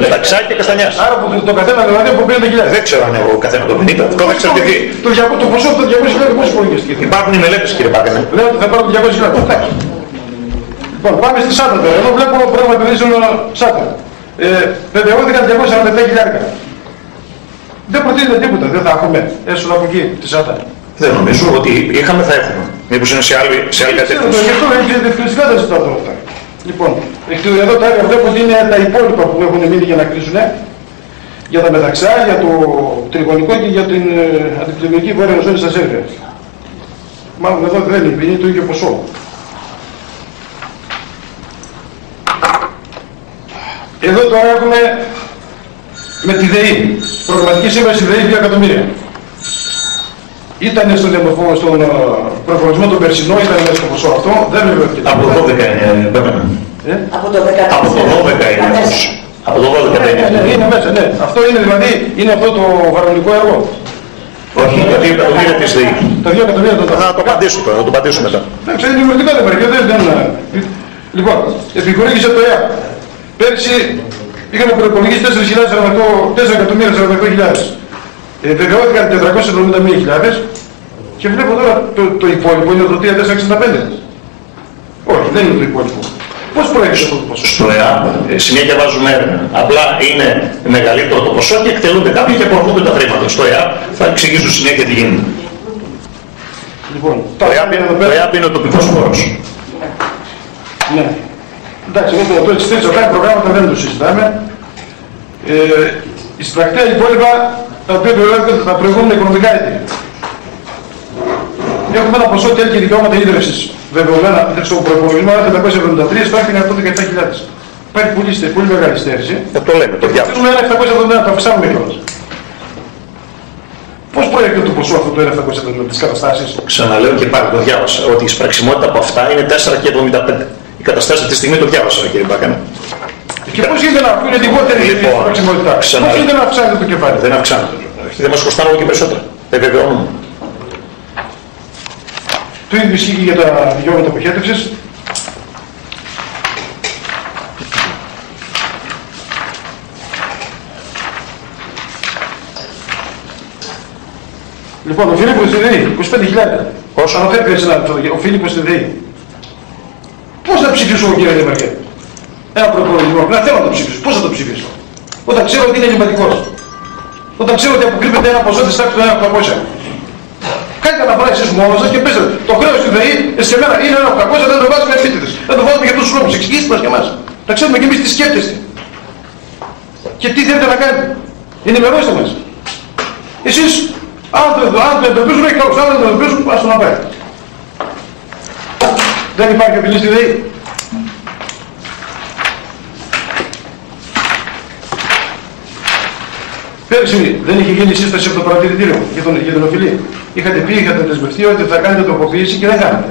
Μεταξάκη και Καστανιάς. Άρα το καθένα δηλαδή από 50.000. Δεν ξέρω αν έχω καθένα το 50. Αυτό θα εξαρτηθεί. Το ποσό των 200.000 πώς υπολογιστεί? Υπάρχουν οι μελέτες κύριε Πάκανε. Λέω ότι θα πάρω το 200.000. Λοιπόν, πάμε στη ΣΑΤΑ τώρα. Εδώ βλέπω πρόγραμμα επενδύσεων ΣΑΤΑ. Βεβαιώθηκαν 245.000. Δεν προτείνεται τίποτα. Δεν θα έχουμε έσοδα από εκεί, τη ΣΑΤΑ. Δεν νομίζω ότι είχαμε, θα έχουμε. Μήπως είναι σε άλλη κατεύθυνση. Γι' αυτό διευκρινιστικά δεν ζητάω τώρα αυτά. Λοιπόν, εδώ τα έργα βλέπω ότι είναι τα υπόλοιπα που έχουν μείνει για να κλείσουν. Για τα μεταξά, για το τριγωνικό και για την αντιπλημμυρική βόρεια ζώνη στα Σέρβια. Μάλλον εδώ δεν είναι το ίδιο ποσό. Εδώ τώρα έχουμε με τη ΔΕΗ. Προγραμματική σύμβαση ΔΕΗ 2 εκατομμύρια. Ήταν στον προπολογισμό των περσινό, ήταν μέσα στο ποσό αυτό, δεν βεβαιώθηκε. Από το 12 είναι, βέβαια. Από το 12 είναι. Από το 12 δεν είναι. Είναι μέσα, ναι. Αυτό είναι δηλαδή, είναι αυτό το βαρονικό έργο. Όχι, τα 2 εκατομμύρια της ΔΕΗ. Τα 2 εκατομμύρια θα το απαντήσω τώρα, θα το απαντήσω μετά. Εντάξει, είναι δημιουργικά δεν υπάρχει, δεν. Λοιπόν, επιχορήγησε το ΕΑΠ. Πέρσι είχαμε προϋπολογίσει 4.048.000. Βεβαιώθηκαν 471.000 και βλέπω τώρα το υπόλοιπο είναι το 3.465. Όχι, δεν είναι το υπόλοιπο. Πώς προέρχεται αυτό το ποσό? Στο ΕΑΠ συνέχεια βάζουμε έρευνα. Απλά είναι μεγαλύτερο το ποσό και εκτελούνται κάποιοι και απορροφούνται τα χρήματα. Στο ΕΑΠ θα εξηγήσω συνέχεια τι γίνεται. Λοιπόν, το ΕΑΠ είναι ο τοπικός χώρος. Ναι. Εντάξει, εγώ το εξητήσω κάποια προγράμματα δεν το συζητάμε. Η σπρακτέα υπόλοιπα τα οποία βεβαιώθηκαν τα προηγούμενα οικονομικά έτη. Έχουμε ένα ποσό τέλη και δικαιώματα ίδρυυσης. Βεβαιωμένα στον προϋπολογισμό 573, στο έφυγε 117.000. Υπάρχει πολύ μεγάλη στέρηση. Το λέμε, το διάβασα. Έχουμε ένα 770, το αυξάνουμε κιόλας. Πώς προέρχεται το ποσό αυτό το 1.770 της καταστάσεις? Ξαναλέω και πάλι το διάβασα, ότι η σπραξιμότητα από αυτά είναι 4,75. Η καταστάση αυτή τη στιγμή το διάβασα, κύριε Μπάκανα. Και πώς γίνεται να είναι λιγότερη η σπραξιμότητα? Πώς γίνεται να αυξάνεται το κεφάλι? Δεν αυξάνεται. Δεν μας χρωστάνε όλο και περισσότερα. Βεβαιώνουμε. Το ίδιο ισχύει και για τα δικαιώματα αποχέτευσης. Λοιπόν, ο Φίλιππος στη ΔΕΗ, 25.000. Όσο αναφέρθηκε ο Φίλιππος στη ΔΕΗ. Πώς θα ψηφίσω εγώ κύριε Δήμαρχε? Ένα προπολογισμό, να θέλω να το ψηφίσω. Πώς θα το ψηφίσω? Όταν ξέρω ότι είναι ελληματικός. Όταν ξέρω ότι αποκρύπτεται ένα ποσό της τάξης του 1.800. Κάντε αναφορά εσείς μόνος σας και πέστε το χρέος του ΔΕΗ σε μένα είναι 1.800, δεν το βάζουμε επίτηδες. Δεν το βάζουμε για αυτούς τους λόγους. Εξηγήστε μας και εμάς. Να ξέρουμε και εμείς τι σκέφτεστε. Και τι θέλετε να κάνετε. Ενημερώστε μας. Εσείς αν το εντοπίζουν έχει καλώς, αν δεν το εντοπίζουν ας το να πάει. Δεν υπάρχει απειλή στη ΔΕΗ. Πέρσι δεν είχε γίνει σύσταση από το παρατηρητήριο για την οφειλή. Είχατε πει, είχατε δεσμευτεί ότι θα κάνετε τροποποίηση και δεν κάνετε.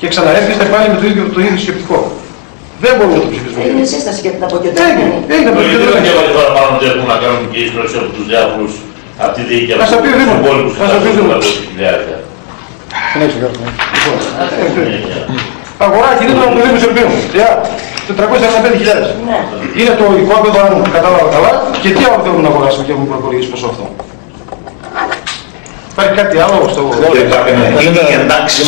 Και ξαναέρχεστε πάλι με το ίδιο σκεπτικό. Δεν μπορούμε να το ψηφίσουμε. Είναι σύσταση για την αποκεντρωμένη. Έγινε αποκεντρωμένη. Δεν είναι και τώρα πάνω ότι έχουν να κάνουν και ίσως από τους διάφορους Αυτή η διοίκηση Θα στα πει ο Δήμος. Θα στα πει ο Δήμος. Αγοράκι δίπλα από το Δήμο Σερβίου. 445.000. Είναι το οικόπεδο, αν κατάλαβα καλά, και τι άλλο θέλουν να αγοράσουν και έχουν προπολογίσει ποσό αυτό. Υπάρχει κάτι άλλο στο... Είναι οι εντάξεις.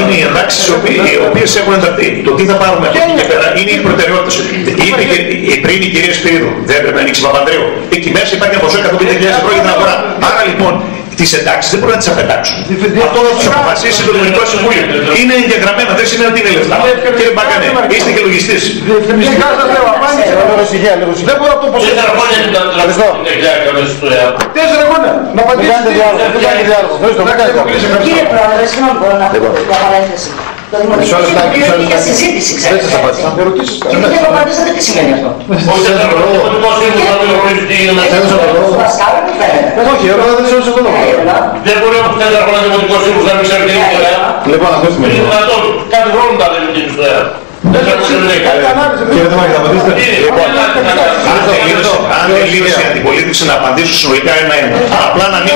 Είναι οι εντάξεις οι οποίες έχουν ενταχθεί. Το τι θα πάρουμε από εκεί και πέρα είναι οι προτεραιότητες. Είπε και πριν η κυρία Σπυρίδου, δεν πρέπει να ανοίξει Παπανδρέου. Εκεί μέσα υπάρχει ένα ποσό 150.000 ευρώ για την αγορά. Άρα λοιπόν τις εντάξεις δεν μπορούν να τις απετάξουν. Αυτό θα τους αποφασίσει το Δημοτικό Συμβούλιο. Είναι εγγεγραμμένα, δεν σημαίνει ότι είναι λεφτά. Κύριε Μπακανέ, είστε και λογιστής. Δεν μπορώ να το πω. 4 χρόνια είναι τα τελευταία. 4 χρόνια. Να απαντήσετε. Κύριε Πρόεδρε, συγγνώμη, μπορώ να πω μια παρένθεση. Το Δημοτικό Συμβούλιο είναι για συζήτηση, ξέρετε. Και δεν έχω απαντήσατε τι σημαίνει αυτό. Όχι, δεν θα ρωτήσω. Το Δημοτικό Συμβούλιο θα μιλήσει τι είναι να θέλει. Βασκάλα τι φαίνεται. Όχι, εγώ δεν ξέρω σε αυτό το πράγμα. Δεν μπορεί από 4 χρόνια το Δημοτικό Συμβούλιο να μην ξέρει τι είναι ιστορία. Λοιπόν, ακούστε με. Είναι δυνατόν. Κάθε χρόνο τα λέμε την ιστορία. Δεν θα ξέρει. Κύριε Δημάρχη, θα απαντήσετε. Αν τελείωσε η αντιπολίτευση να απαντήσω συνολικά ένα-ένα. Απλά να μην...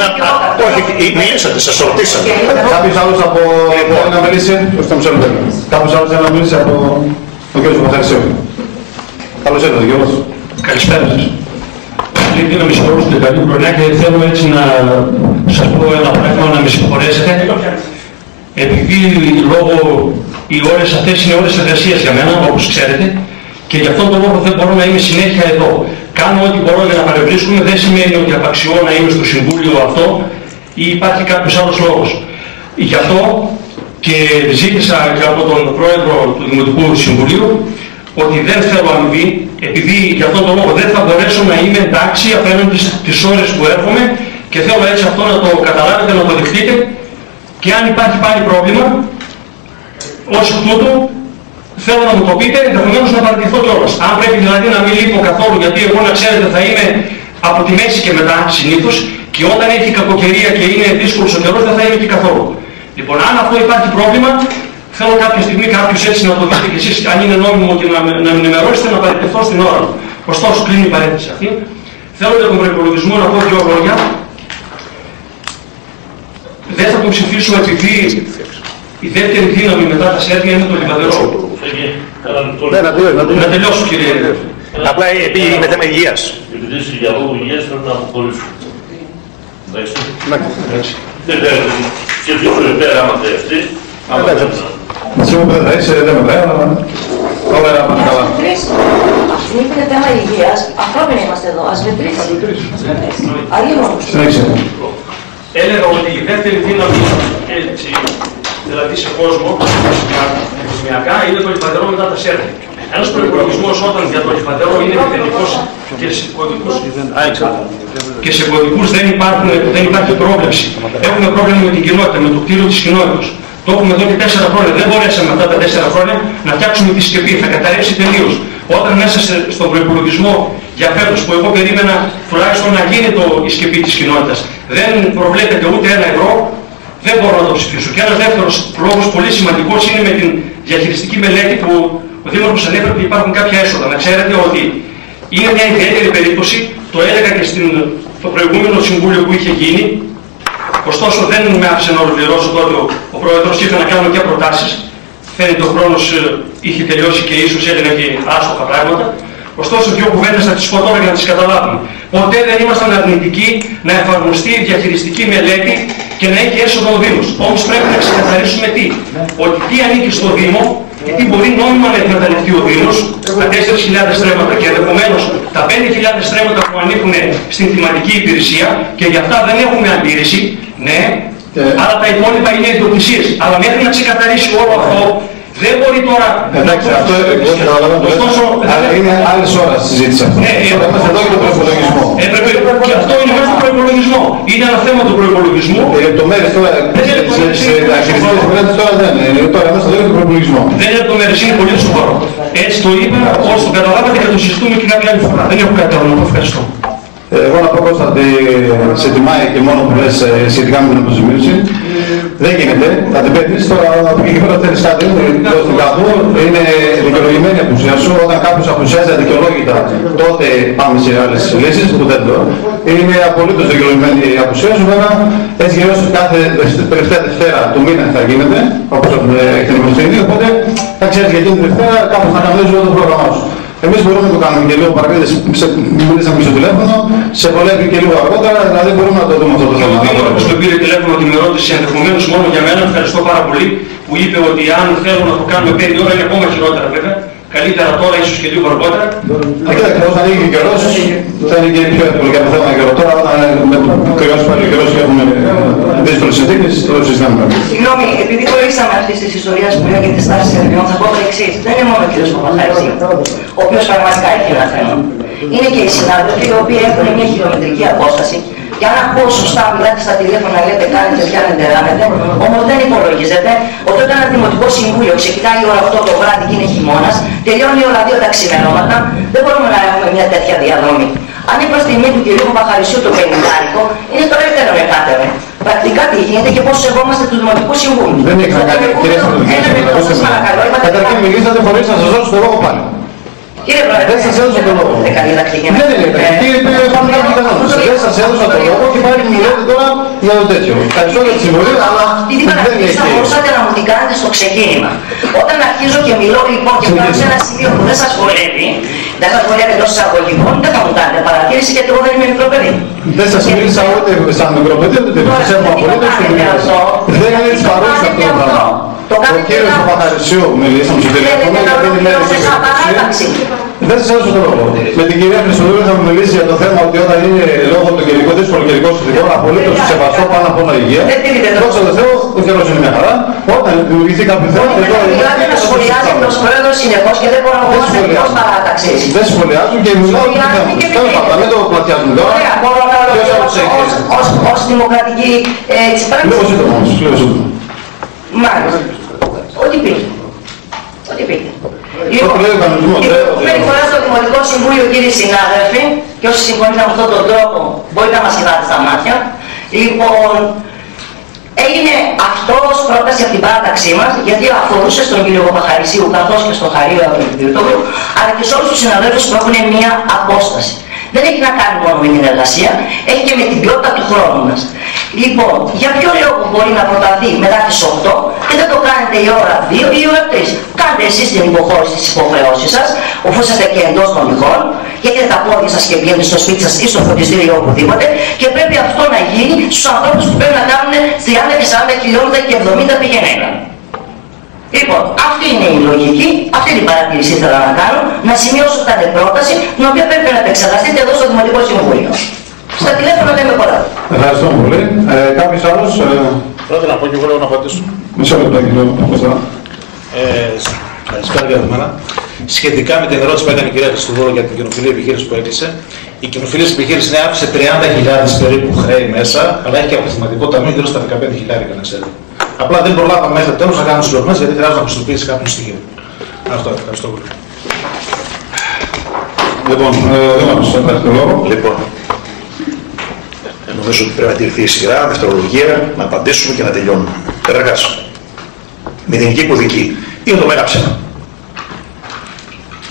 Όχι, μιλήσατε, σας ρωτήσατε. Κάποιος άλλος από... θέλει να μιλήσει, κάποιος άλλος θέλει να μιλήσει από τον κύριο Παπαθαρσίου. Καλώς ήρθατε, Γιώργος. Καλησπέρα σας. Λίγοι να με συγχωρούσετε καλή χρονιά και θέλω έτσι να σας πω ένα πράγμα να με συγχωρέσετε. Επειδή λόγω οι ώρες αυτές είναι ώρες εργασίας για μένα, όπως ξέρετε, και γι' αυτόν τον λόγο δεν μπορώ να είμαι συνέχεια εδώ. Κάνω ό,τι μπορώ για να παρευρίσκουμε, δεν σημαίνει ότι απαξιώ να είμαι στο Συμβούλιο αυτό ή υπάρχει κάποιος άλλος λόγος. Γι' αυτό και ζήτησα και από τον Πρόεδρο του Δημοτικού Συμβουλίου ότι δεν θέλω αμοιβή, επειδή γι' αυτόν τον λόγο δεν θα μπορέσω να είμαι εντάξει απέναντι στις ώρες που έρχομαι και θέλω έτσι αυτό να το καταλάβετε, να το δεχτείτε και αν υπάρχει πάλι πρόβλημα, ως εκ τούτου θέλω να μου το πείτε, ενδεχομένως να παρατηθώ κιόλας. Αν πρέπει δηλαδή να μην λείπω καθόλου, γιατί εγώ να ξέρετε θα είμαι από τη μέση και μετά συνήθως και όταν έχει κακοκαιρία και είναι δύσκολος ο καιρός δεν θα είμαι και καθόλου. Λοιπόν, αν αυτό υπάρχει πρόβλημα, θέλω κάποια στιγμή κάποιος έτσι να το δείτε και εσείς, αν είναι νόμιμο και να με ενημερώσετε να παραιτηθώ στην ώρα μου. Ωστόσο, κλείνει η παρένθεση αυτή. Θέλω για τον προϋπολογισμό να πω δύο λόγια. Δεν θα τον ψηφίσουμε επειδή η δεύτερη δύναμη μετά τα Σέρβια είναι το Λιβαδερό. Να τελειώσω κύριε. Απλά επειδή είναι θέμα υγείας. Επειδή για λόγω υγείας πρέπει να αποχωρήσω. Εντάξει. Δεν πρέπει. Και πιο πέρα άμα χρειαστεί. Σίγουρα δεν θα είσαι, δεν με λέει, αλλά όλα είναι καλά. Αυτή είναι θέμα υγείας, ανθρώπινα είμαστε εδώ, ας μετρήσει. Αλλήμον. Έλεγα ότι η δεύτερη δύναμη έτσι, δηλαδή σε κόσμο, επιστημιακά, είναι το Λιβαδερό μετά τα Σέρβια. Ένας προϋπολογισμός όταν για το Λιβαδερό είναι επιθετικός και σε κωδικούς δεν υπάρχει πρόβλεψη. Έχουμε πρόβλημα με την κοινότητα, με το κτίριο της κοινότητας. Το έχουμε εδώ και 4 χρόνια. Δεν μπορέσαμε μετά τα 4 χρόνια να φτιάξουμε τη σκεπή. Θα καταρρεύσει τελείως. Όταν μέσα στον προϋπολογισμό για φέτος που εγώ περίμενα τουλάχιστον να γίνει η σκεπή της κοινότητας, δεν προβλέπεται ούτε 1 ευρώ, δεν μπορώ να το ψηφίσω. Και ένας δεύτερος λόγος πολύ σημαντικός είναι με την διαχειριστική μελέτη που ο Δήμαρχος ανέφερε ότι υπάρχουν κάποια έσοδα. Να ξέρετε ότι είναι μια ιδιαίτερη περίπτωση, το έλεγα και στο προηγούμενο συμβούλιο που είχε γίνει. Ωστόσο δεν με άφησε να ολοκληρώσω τότε ο Πρόεδρος, ήρθε να κάνω και προτάσεις. Φαίνεται ο χρόνος είχε τελειώσει και ίσως έλεγα και άστοχα πράγματα. Ωστόσο, δύο κουβέντες θα τις πω τώρα για να τις καταλάβουμε. Ποτέ δεν ήμασταν αρνητικοί να εφαρμοστεί η διαχειριστική μελέτη και να έχει έσοδο ο Δήμος. Όμως πρέπει να ξεκαθαρίσουμε τι. Ότι τι ανήκει στο Δήμο και τι μπορεί νόμιμα να εκμεταλλευτεί ο Δήμος, τα 4.000 στρέμματα και ενδεχομένως τα 5.000 στρέμματα που ανήκουν στην θυματική υπηρεσία και γι' αυτά δεν έχουμε αντίρρηση. Ναι, αλλά τα υπόλοιπα είναι ιδιοκτησίες. Αλλά μέχρι να ξεκαθαρίσει όλο αυτό, δεν μπορεί τώρα... Εντάξει, αυτό είναι άλλες ώρες συζήτηση αυτό. Τώρα είμαστε εδώ για τον προϋπολογισμό. Και αυτό είναι μέσα στον προϋπολογισμό. Είναι ένα θέμα του προϋπολογισμού. Οι λεπτομέρειες τώρα, σε διαχειριστικές μελέτες τώρα δεν είναι. Τώρα είμαστε εδώ για τον προϋπολογισμό. Δεν είναι λεπτομέρειες, είναι πολύ σοβαρό. Έτσι το είπα, όσο το καταλάβατε και το συζητούμε και κάποια άλλη φορά. Δεν έχω κάτι άλλο να πω. Ευχαριστώ. Εγώ να πω Κώστα ότι σε τιμάει και μόνο που λες σχετικά με την αποζημίωση. Δεν γίνεται, θα την παίρνεις, τώρα θέλεις κάτι, στην κάπου, είναι δικαιολογημένη η απουσία σου. Όταν κάποιος απουσιάζει αδικαιολόγητα, τότε πάμε σε άλλες λύσεις που δεν το. Είναι απολύτως δικαιολογημένη η απουσία σου, βέβαια, έτσι γυρώς κάθε τελευταία Δευτέρα του μήνα θα γίνεται, όπως έχει την ημεροσύνη, οπότε θα ξέρεις για εκείνη την Δευτέρα κάπως να κανονίζεις όλο το πρόγραμμά σου. Εμείς μπορούμε να το κάνουμε και λίγο παρακαλώ, μιλήσαμε στο τηλέφωνο, σε βολεύει και λίγο αργότερα, δηλαδή μπορούμε να το δούμε αυτό το θέμα. Όπως το πήρε τηλέφωνο την ερώτηση ενδεχομένως μόνο για μένα, ευχαριστώ πάρα πολύ, που είπε ότι αν θέλω να το κάνουμε 5 ώρα είναι ακόμα χειρότερα βέβαια. Καλύτερα τώρα, ίσως και λίγο αργότερα. Κοιτάξτε, όταν ανοίγει καιρός, θα είναι και πιο εύκολο για το θέμα καιρό. Τώρα, όταν κρυώσει πάλι ο καιρός και έχουμε δύσκολες συνθήκες, το συζητάμε. Συγγνώμη, επειδή χωρίσαμε αυτή τη ιστορία που λέγεται στάση Σερβιών, θα πω το εξής. Δεν είναι μόνο ο κ. Παπαχαρή, ο οποίος πραγματικά έχει ένα θέμα. Είναι και οι συνάδελφοι οι οποίοι έχουν μια χιλιομετρική απόσταση. Και αν ακούω σωστά, μιλάτε στα τηλέφωνα, λέτε κάνετε, πιάνετε, ράνετε, όμως δεν υπολογίζετε ότι όταν ένα δημοτικό συμβούλιο ξεκινάει η ώρα 8 το βράδυ και είναι χειμώνας, τελειώνει η ώρα 2 τα ξημερώματα, δεν μπορούμε να έχουμε μια τέτοια διαδρομή. Αν η προστιμή του κ. Παπαχαρισιού το 50, είναι το δεύτερο εκάτερο. Πρακτικά τι γίνεται και πώς σεβόμαστε του Δημοτικού Συμβούλου. Δεν έχει να κάνει, κύριε Στρατηγική. Καταρχήν μιλήσατε χωρίς να σας δώσω το λόγο πάλι. Κύριε Πρόεδρε, δεν σας έδωσα το λόγο. Δεν είναι τακτική. Δεν είναι τακτική, υπάρχουν κάποιοι κανόνες. Δεν σας έδωσα το λόγο και πάλι μου λέτε τώρα για το τέτοιο. Ευχαριστώ για τη συμβολή, αλλά αυτή την παρατήρηση θα μπορούσατε να μου την κάνετε στο ξεκίνημα. Όταν αρχίζω και μιλώ λοιπόν και φτάνω σε ένα σημείο που δεν σας βολεύει, δεν σας βολεύει εντός εισαγωγικών, δεν θα μου κάνετε παρατήρηση γιατί εγώ δεν είμαι μικρό παιδί. Δεν σας μίλησα ούτε σαν μικρό παιδί, ούτε σας έχουμε απολύτως και μιλήσω. Δεν είναι της παρόλης αυτό το πράγμα. Ο κύριος Παπαχαρισιού μιλήσαμε στο τηλέφωνο γιατί δεν είναι της Δεν σας έδωσα το λόγο. Με την κυρία Χρυσοδούλη θα μου μιλήσει για το θέμα ότι όταν είναι λόγω του καιρικού, δύσκολο καιρικό συνθηκών, απολύτως σεβαστό πάνω από όλα υγεία. Δόξα τω Θεώ, ο καιρός είναι μια χαρά. Όταν δημιουργηθεί κάποιο θέμα, εδώ μιλάτε να σχολιάζετε ως πρόεδρος συνεχώς και δεν μπορώ να πω ως παράταξης. Δεν σχολιάζουν και μιλάω για το θέμα. Τέλος πάντων, μην το πλατιάζουμε τώρα. Ωραία, μπορώ να λέω ως δημοκρατική πράξη. Λίγο σύντομα όμως, λίγο σύντομα. Μάλιστα. Ό,τι πήγε. Ό,τι πήγε. Λοιπόν, την επόμενη φορά στο Δημοτικό Συμβούλιο, κύριοι συνάδελφοι, και όσοι συμφωνείτε με αυτόν τον τρόπο, μπορείτε να μας κοιτάτε στα μάτια. Λοιπόν, έγινε αυτό ως πρόταση από την παράταξή μας, γιατί αφορούσε στον κύριο Παπαχαρισίου, καθώς και στον Χαρίο Απελευθερίτογλου, αλλά και σε όλους τους συναδέλφους που έχουν μια απόσταση. Δεν έχει να κάνει μόνο με την εργασία, έχει και με την ποιότητα του χρόνου μας. Λοιπόν, για ποιο λόγο μπορεί να προταθεί μετά τις 8 και δεν το κάνετε η ώρα 2 ή η ώρα 3. Κάντε εσείς την υποχώρηση της υποχρεώσης σας, αφού είσαστε και εντός των τυχών και έχετε τα πόδια σας και βγαίνετε στο σπίτι σας ή στο φροντιστήριο οπουδήποτε και πρέπει αυτό να γίνει στους ανθρώπους που πρέπει να κάνουν 30 και 40 χιλιόμετρα και 70 πηγαίνοντα. Λοιπόν, αυτή είναι η λογική, αυτή την παρατήρηση ήθελα να κάνω, να σημειώσω τα πρόταση, την οποία πρέπει να επεξεργαστείτε εδώ στο Δημοτικό Συμβούλιο. Στα τηλέφωνα δεν με πολλά. Ευχαριστώ πολύ. Κάποιος άλλος. Πρώτα να πω και εγώ λέω να απαντήσω. Μισό λεπτό, κύριε Παπαστρά. Καλησπέρα για μένα. Σχετικά με την ερώτηση που έκανε η κυρία Χριστοδούλου για την κοινοφιλή επιχείρηση που έκλεισε, η κοινοφιλή επιχείρηση είναι άφησε 30.000 περίπου χρέη μέσα, αλλά έχει και αποθεματικό ταμείο γύρω στα 15.000 να ξέρετε. Απλά δεν προλάβαμε μέχρι το τέλος να κάνουμε συλλογές γιατί χρειάζεται να πιστοποιήσει κάποιον στοιχείο. Αυτό, ευχαριστώ πολύ. Λοιπόν, δεν θα το λόγο. Λοιπόν, νομίζω ότι πρέπει να τηρηθεί η σειρά, δευτερολογία, να απαντήσουμε και να τελειώνουμε. Καταρχάς, μηδενική υποδική είναι το μέγα ψέμα.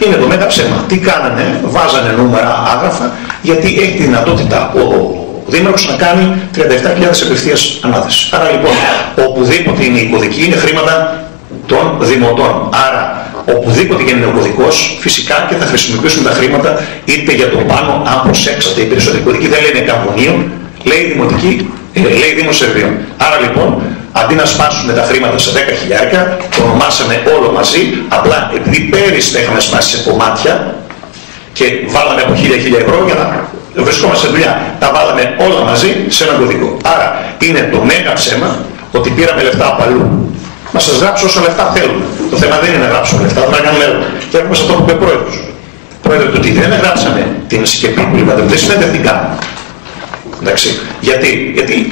Είναι το μέγα ψέμα. Τι κάνανε, βάζανε νούμερα άγραφα, γιατί έχει τη δυνατότητα ο Δήμαρχος να κάνει 37.000 απευθείας ανάθεση. Άρα λοιπόν, οπουδήποτε είναι η κωδική είναι χρήματα των δημοτών. Άρα, οπουδήποτε και είναι ο κωδικός, φυσικά και θα χρησιμοποιήσουμε τα χρήματα είτε για το πάνω, αν προσέξατε, η περισσότερη κωδική δεν λένε Καμπονίων, λέει Δημοτική, λέει Δήμος Σερβίων. Άρα λοιπόν, αντί να σπάσουμε τα χρήματα σε 10.000, το ονομάσαμε όλο μαζί, απλά επειδή πέρυσι τα είχαμε σπάσει σε κομμάτια και βάλαμε από 1.000 ευρώ για να βρισκόμαστε σε δουλειά, τα βάλαμε όλα μαζί σε ένα κωδικό. Άρα είναι το μέγα ψέμα ότι πήραμε λεφτά από αλλού. Να σας γράψω όσα λεφτά θέλουμε. Το θέμα δεν είναι να γράψουμε λεφτά, θα κάνουμε έργο. Και έρχομαι σε αυτό που είπε ο Πρόεδρος. Πρόεδρε, το ότι δεν γράψαμε την σκεπή που είπατε, δεν σημαίνει ότι κάνουμε. Εντάξει. Γιατί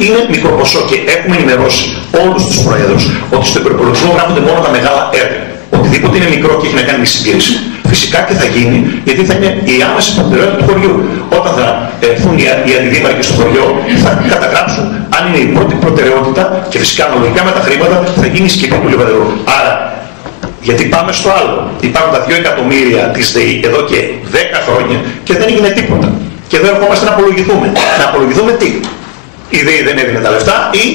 είναι μικρό ποσό και έχουμε ενημερώσει όλους τους Προέδρους ότι στον προϋπολογισμό γράφονται μόνο τα μεγάλα έργα. Οτιδήποτε είναι μικρό και έχει να κάνει με συντήρηση, Φυσικά και θα γίνει, γιατί θα είναι η άμεση προτεραιότητα του χωριού. Όταν θα έρθουν οι αντιδήμαρχοι στο χωριό, θα καταγράψουν αν είναι η πρώτη προτεραιότητα και φυσικά αναλογικά με τα χρήματα θα γίνει η σκηνή του λιβαδερού. Άρα, γιατί πάμε στο άλλο. Υπάρχουν τα 2 εκατομμύρια της ΔΕΗ εδώ και 10 χρόνια και δεν έγινε τίποτα. Και εδώ ερχόμαστε να απολογηθούμε. Να απολογηθούμε τι? Η ΔΕΗ δεν έδινε τα λεφτά ή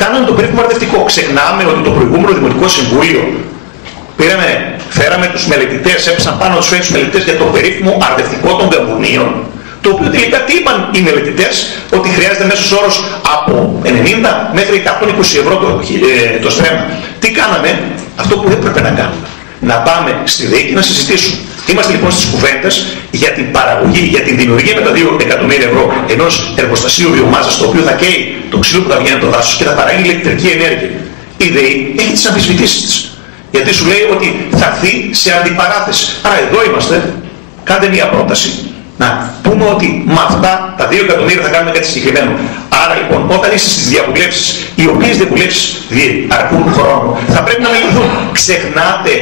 κάνανε το περίφημο αρδευτικό. Ξεχνάμε ότι το προηγούμενο Δημοτικό Συμβούλιο φέραμε τους μελετητές, έπεσαν πάνω τους μελετητές για το περίφημο αρδευτικό των Καμπουνίων. Το οποίο τελικά τι είπαν οι μελετητές? Ότι χρειάζεται μέσος όρος από 90 μέχρι 120 ευρώ το στρέμμα. Τι κάναμε? Αυτό που δεν πρέπει να κάνουμε. Να πάμε στη ΔΕΗ και να συζητήσουμε. Είμαστε λοιπόν στις κουβέντες για την παραγωγή, για την δημιουργία με τα 2 εκατομμύρια ευρώ ενός εργοστασίου βιομάζας, το οποίο θα καίει το ξύλο που θα βγαίνει από το δάσος και θα παράγει ηλεκτρική ενέργεια. Η ΔΕΗ έχει τις αμφισβητήσεις της. Γιατί σου λέει ότι θα έρθει σε αντιπαράθεση. Άρα εδώ είμαστε, κάντε μια πρόταση. Να πούμε ότι με αυτά τα 2 εκατομμύρια θα κάνουμε κάτι συγκεκριμένο. Άρα λοιπόν, όταν είστε στις διαβουλεύσεις, οι οποίες διαβουλεύσεις αρκούν χρόνο, θα πρέπει να μελετηθούν. Ξεχνάτε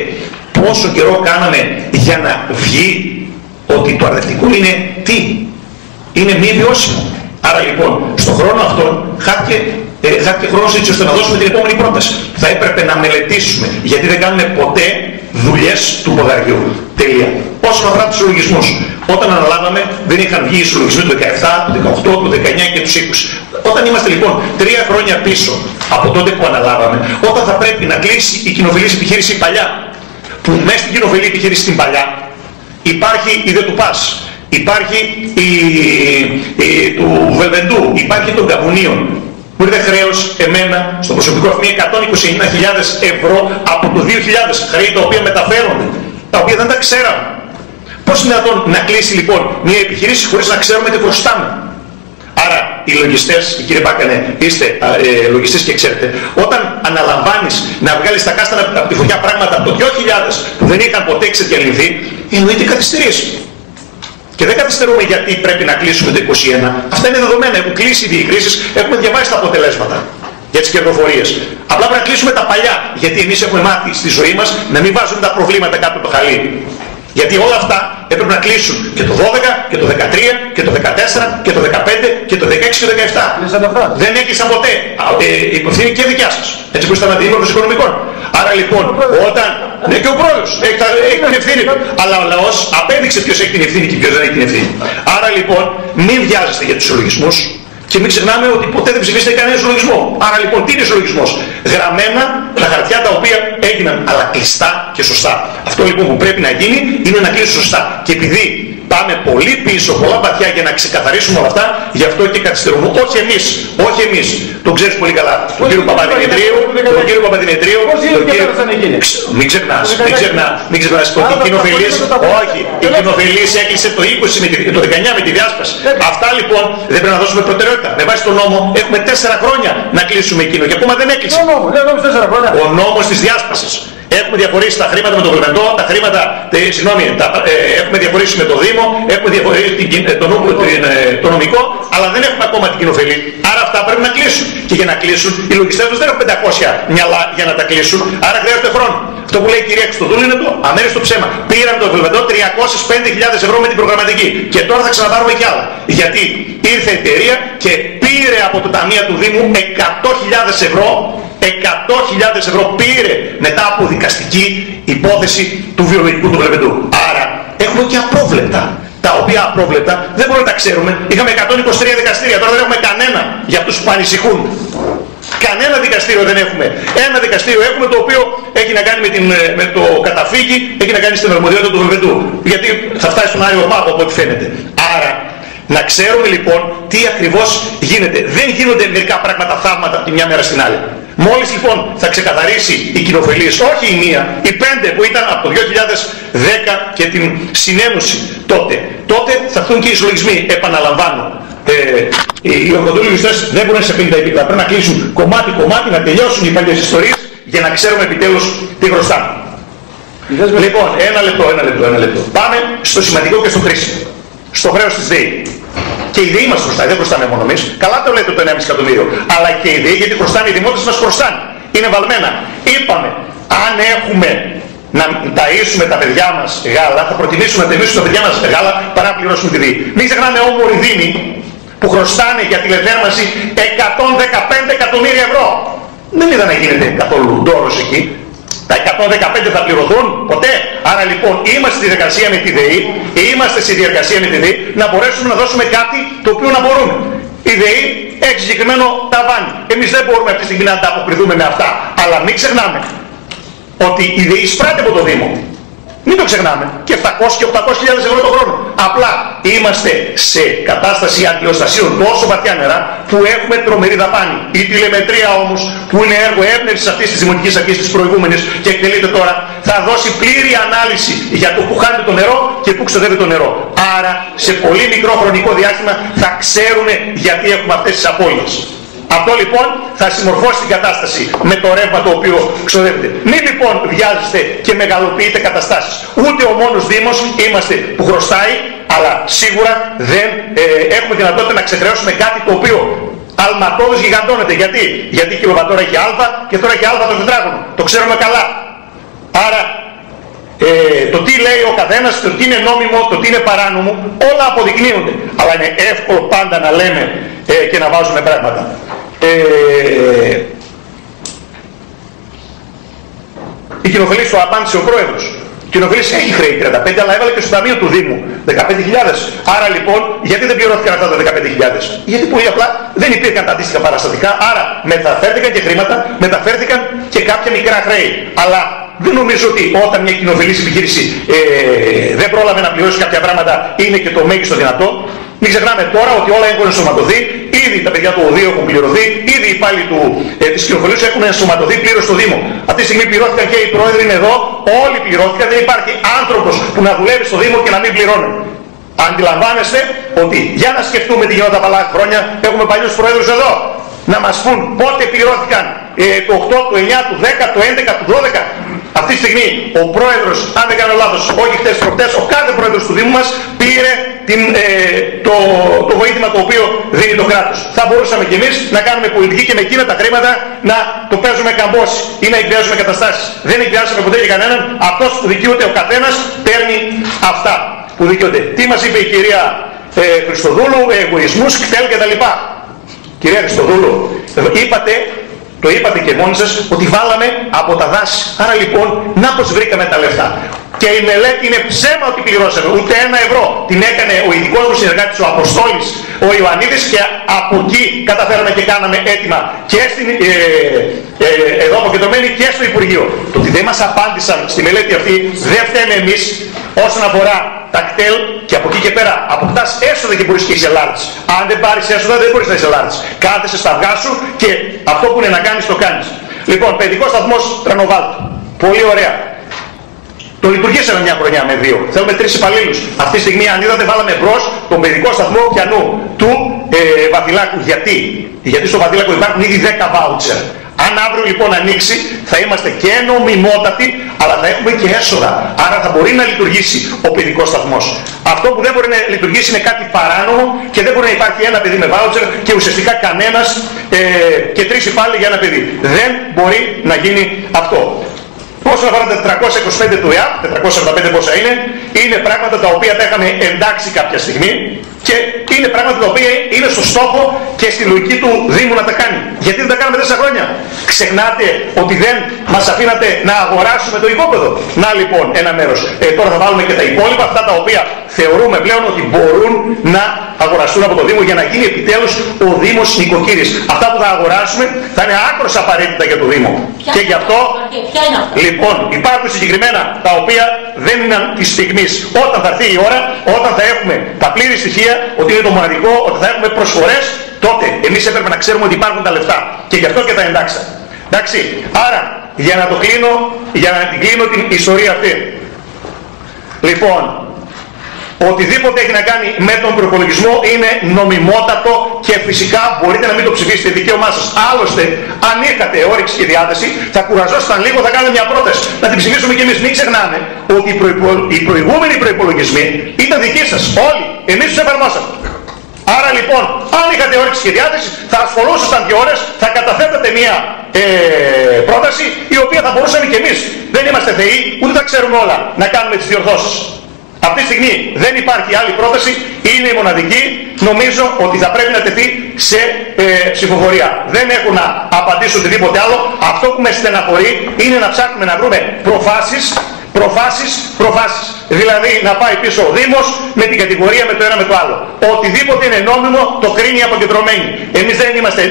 πόσο καιρό κάναμε για να βγει ότι το αρδευτικό είναι τι? Είναι μη βιώσιμο. Άρα λοιπόν, στον χρόνο αυτόν χάθηκε χρόνος έτσι ώστε να δώσουμε την επόμενη πρόταση. Θα έπρεπε να μελετήσουμε, γιατί δεν κάνουμε ποτέ δουλειές του ποδαριού. Τελεία. Όσον αφορά τους συλλογισμούς, όταν αναλάβαμε δεν είχαν βγει οι συλλογισμοί του 17, του 18, του 19 και του 20. Όταν είμαστε λοιπόν 3 χρόνια πίσω από τότε που αναλάβαμε, όταν θα πρέπει να κλείσει η κοινοφιλής επιχείρηση παλιά, που μέσα στην κοινοφιλή επιχείρηση στην παλιά υπάρχει η ΔΕΤΟΥΠΑΣ, υπάρχει του Βελβεντού, υπάρχει των Καμπουνίων, που ήρθε χρέος εμένα στο προσωπικό αυτή 129.000 ευρώ από το 2000, χρέη τα οποία μεταφέρονται, τα οποία δεν τα ξέραμε. Πώς είναι δυνατόν να κλείσει λοιπόν μια επιχειρήση χωρίς να ξέρουμε τι χρωστάμε? Άρα οι λογιστές, κύριε Μπάκανε, είστε λογιστές και ξέρετε, όταν αναλαμβάνεις να βγάλεις τα κάστανα από τη φωτιά πράγματα από το 2000 που δεν είχαν ποτέ ξεδιαλυνθεί, εννοείται καθυστερείς. Και δεν καθυστερούμε γιατί πρέπει να κλείσουμε το 21. Αυτά είναι δεδομένα. Έχουν κλείσει οι διεκρίσεις, έχουμε διαβάσει τα αποτελέσματα για τις κερδοφορίες. Απλά πρέπει να κλείσουμε τα παλιά. Γιατί εμείς έχουμε μάθει στη ζωή μας να μην βάζουμε τα προβλήματα κάτω από το χαλί. Γιατί όλα αυτά έπρεπε να κλείσουν και το 12 και το 13 και το 14 και το 15 και το 16 και το 17. Δεν έκλεισαν ποτέ. Η υπευθύνη και δικιά σας. Έτσι που ήσταν αντιδήμαρχος οικονομικών. Άρα λοιπόν, όταν. Ναι, και ο πρόεδρος έχει την ευθύνη του. Αλλά ο λαός απέδειξε ποιος έχει την ευθύνη και ποιος δεν έχει την ευθύνη. Άρα λοιπόν, μην βιάζεστε για τους συλλογισμούς. Και μην ξεχνάμε ότι ποτέ δεν ψηφίσετε κανένα συλλογισμό. Άρα λοιπόν, τι είναι συλλογισμός? Γραμμένα τα χαρτιά τα οποία έγιναν, αλλά κλειστά και σωστά. Αυτό λοιπόν που πρέπει να γίνει είναι να κλείσει σωστά. Και επειδή πάμε πολύ πίσω, πολλά βαθιά για να ξεκαθαρίσουμε όλα αυτά, γι' αυτό και καθυστερούμε. Όχι εμείς, όχι εμείς. Τον ξέρεις πολύ καλά. Τον κύριο Παπαδημητρίου, Μην ξεχνάς, μην ξεχνάς ότι η Κοινοφιλής έκλεισε το 20 το 19 με τη διάσπαση. Αυτά λοιπόν δεν πρέπει να δώσουμε προτεραιότητα. Με βάση τον νόμο έχουμε 4 χρόνια να κλείσουμε εκείνο και ακόμα δεν έκλεισε. Ο νόμος της διάσπασης. Έχουμε διαφορήσει τα χρήματα με τον Βελβεντό, τα χρήματα, έχουμε διαφορήσει με το Δήμο, έχουμε διαφορήσει το νομικό, αλλά δεν έχουμε ακόμα την κοινοφελή. Άρα αυτά πρέπει να κλείσουν. Και για να κλείσουν, οι λογιστές τους δεν έχουν 500 μυαλά για να τα κλείσουν, άρα χρειάζεται χρόνο. Αυτό που λέει η κυρία Χριστοδούλου είναι το αμέριστο ψέμα. Πήραμε το Βελβεντό 305.000 ευρώ με την προγραμματική και τώρα θα ξαναπάρουμε κι άλλα. Γιατί ήρθε η εταιρεία και πήρε από το ταμείο του Δήμου 100.000 ευρώ. 100.000 ευρώ πήρε μετά από δικαστική υπόθεση του βιολογικού του Βελβεντού. Άρα έχουμε και απρόβλεπτα, τα οποία απρόβλεπτα δεν μπορούμε να τα ξέρουμε. Είχαμε 123 δικαστήρια, τώρα δεν έχουμε κανένα για αυτούς που ανησυχούν. Κανένα δικαστήριο δεν έχουμε. Ένα δικαστήριο έχουμε το οποίο έχει να κάνει με το καταφύγι, έχει να κάνει στην αρμοδιότητα του Βελβεντού. Γιατί θα φτάσει στον Άριο Πάγο από ό,τι φαίνεται. Άρα να ξέρουμε λοιπόν τι ακριβώς γίνεται. Δεν γίνονται μερικά πράγματα θαύματα από τη μια μέρα στην άλλη. Μόλις λοιπόν θα ξεκαθαρίσει η κοινοφελής, όχι η μία, οι 5 που ήταν από το 2010 και την συνένωση τότε θα έρθουν και οι συλλογισμοί. Επαναλαμβάνω, οι ορκωτολόγιστες δεν μπορούν σε 50 επίπεδα. Πρέπει να κλείσουν κομμάτι-κομμάτι, να τελειώσουν οι παλιές ιστορίες για να ξέρουμε επιτέλους τι χρωστάμε. Λοιπόν, ένα λεπτό. Πάμε στο σημαντικό και στο χρήσιμο. Στο χρέος της ΔΕΗ. Και η ΔΕΗ μας χρωστάει, δεν χρωστάμε μόνο εμείς. Καλά το λέτε το 1,5 εκατομμύριο. Αλλά και η ΔΕΗ, γιατί χρωστάνε οι δημότες μας χρωστάνε. Είναι βαλμένα. Είπαμε, αν έχουμε να ταΐσουμε τα παιδιά μας γάλα, θα προτιμήσουμε να ταΐσουμε τα παιδιά μας γάλα παρά να πληρώσουμε τη ΔΕΗ. Μην ξεχνάμε όμορφοι δήμοι που χρωστάνε για τηλεθέρμανση 115 εκατομμύρια ευρώ. Δεν είδα να γίνεται καθόλου ντόρος εκεί. Τα 115 θα πληρωθούν ποτέ. Άρα λοιπόν είμαστε στη διαδικασία με τη ΔΕΗ, είμαστε στη διαδικασία με τη ΔΕΗ να μπορέσουμε να δώσουμε κάτι το οποίο να μπορούμε. Η ΔΕΗ έχει συγκεκριμένο ταβάνι. Εμείς δεν μπορούμε αυτή τη στιγμή να ανταποκριθούμε με αυτά. Αλλά μην ξεχνάμε ότι η ΔΕΗ εισπράττει από το Δήμο. Μην το ξεχνάμε. Και 700 και 800.000 ευρώ το χρόνο. Απλά είμαστε σε κατάσταση αντιοστασίων τόσο βαθιά νερά που έχουμε τρομερή δαπάνη. Η τηλεμετρία όμως που είναι έργο έμπνευσης αυτής της δημοτικής αρχής της προηγούμενης και εκτελείται τώρα θα δώσει πλήρη ανάλυση για το που χάνεται το νερό και που ξοδεύει το νερό. Άρα σε πολύ μικρό χρονικό διάστημα θα ξέρουμε γιατί έχουμε αυτές τις απώλειες. Αυτό λοιπόν θα συμμορφώσει την κατάσταση με το ρεύμα το οποίο ξοδεύεται. Μην λοιπόν βιάζεστε και μεγαλοποιείτε καταστάσεις. Ούτε ο μόνος Δήμος είμαστε που χρωστάει, αλλά σίγουρα δεν έχουμε δυνατότητα να ξεχρεώσουμε κάτι το οποίο αλματώδης γιγαντώνεται. Γιατί η κιλοβατόρα έχει α και τώρα έχει α το τετράγωνο. Το ξέρουμε καλά. Άρα το τι λέει ο καθένας, το τι είναι νόμιμο, το τι είναι παράνομο, όλα αποδεικνύονται. Αλλά είναι εύκολο πάντα να λέμε και να βάζουμε πράγματα. Η κοινοφελής του απάντησε ο πρόεδρος. Η κοινοφελής έχει χρέη 35, αλλά έβαλε και στο ταμείο του Δήμου 15.000. Άρα λοιπόν, γιατί δεν πληρώθηκαν αυτά τα 15.000? Γιατί πολύ απλά δεν υπήρχαν τα αντίστοιχα παραστατικά, άρα μεταφέρθηκαν και χρήματα, μεταφέρθηκαν και κάποια μικρά χρέη. Αλλά δεν νομίζω ότι όταν μια κοινοφελής επιχείρηση δεν πρόλαβε να πληρώσει κάποια πράγματα είναι και το μέγιστο δυνατό. Μην ξεχνάμε τώρα ότι όλα έχουν ενσωματωθεί, ήδη τα παιδιά του ΟΔΙ έχουν πληρωθεί, ήδη οι υπάλληλοι της κοινοφελής έχουν ενσωματωθεί πλήρως στο Δήμο. Αυτή τη στιγμή πληρώθηκαν και οι πρόεδροι είναι εδώ, όλοι πληρώθηκαν, δεν υπάρχει άνθρωπος που να δουλεύει στο Δήμο και να μην πληρώνει. Αντιλαμβάνεστε ότι για να σκεφτούμε τι γινόταν τα παλά χρόνια, έχουμε παλιούς πρόεδρους εδώ, να μας πούν πότε πληρώθηκαν το 8, το 9, το 10, το 11, το 12. Αυτή τη στιγμή ο πρόεδρος, αν δεν κάνω λάθος, όχι χτες προχτές, ο κάθε πρόεδρος του Δήμου μας πήρε το βοήθημα το οποίο δίνει το κράτος. Θα μπορούσαμε κι εμείς να κάνουμε πολιτική και με εκείνα τα χρήματα να το παίζουμε καμπόση ή να εκβιάζουμε καταστάσεις. Δεν εκβιάσαμε ποτέ για κανέναν. Αυτός που δικαιούται ο καθένας παίρνει αυτά που δικαιούται. Τι μας είπε η κυρία Χριστοδούλου, εγωισμούς, κτέλ κτλ. Κυρία Χριστοδούλου, το είπατε και μόνοι σας ότι βάλαμε από τα δάση. Άρα λοιπόν, να πως βρήκαμε τα λεφτά. Και η μελέτη είναι ψέμα ότι πληρώσαμε. Ούτε €1. Την έκανε ο ειδικός μου συνεργάτης, ο Αποστόλης, ο Ιωαννίδης, και από εκεί καταφέραμε και κάναμε έτοιμα και εδώ αποκεντρωμένοι και στο Υπουργείο. Το ότι δεν μας απάντησαν στη μελέτη αυτή δεν φταίμε εμείς όσον αφορά τα κτέλ, και από εκεί και πέρα αποκτάς έσοδα και μπορείς και είσαι large. Αν δεν πάρεις έσοδα δεν μπορείς να είσαι large. Κάθεσαι στα αυγά σου και αυτό που είναι να κάνεις το κάνεις. Λοιπόν, παιδικός σταθμός Τρανοβάλτου. Πολύ ωραία. Το λειτουργήσαμε μια χρονιά με 2. Θέλουμε 3 υπαλλήλους. Αυτή τη στιγμή, αν είδατε, βάλαμε μπρος τον παιδικό σταθμό πιανού του Βαθυλάκου. Γιατί στο Βαθυλάκου υπάρχουν ήδη 10 βάουτσερ. Αν αύριο λοιπόν ανοίξει, θα είμαστε και νομιμότατοι, αλλά θα έχουμε και έσοδα. Άρα θα μπορεί να λειτουργήσει ο παιδικός σταθμός. Αυτό που δεν μπορεί να λειτουργήσει είναι κάτι παράνομο και δεν μπορεί να υπάρχει ένα παιδί με βάουτσερ και ουσιαστικά κανένας και 3 υπάλληλοι για ένα παιδί. Δεν μπορεί να γίνει αυτό. Όσον αφορά τα 425 του ΕΑΠ, 445 πόσα είναι πράγματα τα οποία τα είχαμε εντάξει κάποια στιγμή και είναι πράγματα τα οποία είναι στο στόχο και στη λογική του Δήμου να τα κάνει. Γιατί δεν τα κάναμε 4 χρόνια? Ξεχνάτε ότι δεν μας αφήνατε να αγοράσουμε το οικόπεδο? Να λοιπόν ένα μέρος. Τώρα θα βάλουμε και τα υπόλοιπα, αυτά τα οποία θεωρούμε πλέον ότι μπορούν να αγοραστούν από το Δήμο για να γίνει επιτέλους ο Δήμος νοικοκύρης. Αυτά που θα αγοράσουμε θα είναι άκρως απαραίτητα για το Δήμο. Και γι' αυτό λοιπόν υπάρχουν συγκεκριμένα τα οποία δεν είναι της στιγμής. Όταν θα έρθει η ώρα, όταν θα έχουμε τα πλήρη στοιχεία ότι είναι το μοναδικό, ότι θα έχουμε προσφορές, τότε εμείς έπρεπε να ξέρουμε ότι υπάρχουν τα λεφτά. Και γι' αυτό και τα εντάξα. Εντάξει. Άρα, για να την κλείνω την ιστορία αυτή. Λοιπόν, οτιδήποτε έχει να κάνει με τον προπολογισμό είναι νομιμότατο και φυσικά μπορείτε να μην το ψηφίσετε, δικαίωμά σας. Άλλωστε, αν είχατε όρεξη και διάθεση, θα κουραζόσασταν λίγο, θα κάνετε μια πρόταση. Να την ψηφίσουμε κι εμείς. Μην ξεχνάμε ότι οι προηγούμενοι προϋπολογισμοί ήταν δικοί σας. Όλοι. Εμείς τους εφαρμόσαμε. Άρα λοιπόν, αν είχατε όρεξη και διάθεση, θα ασχολούσασταν 2 ώρες, θα καταθέτατε μια πρόταση, η οποία θα μπορούσαμε και εμείς, δεν είμαστε θεοί, ούτε τα ξέρουμε όλα, να κάνουμε τις διορθώσεις. Αυτή τη στιγμή δεν υπάρχει άλλη πρόταση, είναι η μοναδική, νομίζω ότι θα πρέπει να τεθεί σε ψηφοφορία. Δεν έχω να απαντήσω οτιδήποτε άλλο. Αυτό που με στεναχωρεί είναι να ψάχνουμε να βρούμε προφάσεις. Δηλαδή να πάει πίσω ο Δήμος με την κατηγορία με το ένα με το άλλο. Οτιδήποτε είναι νόμιμο το κρίνει η αποκεντρωμένη. Εμείς δεν είμαστε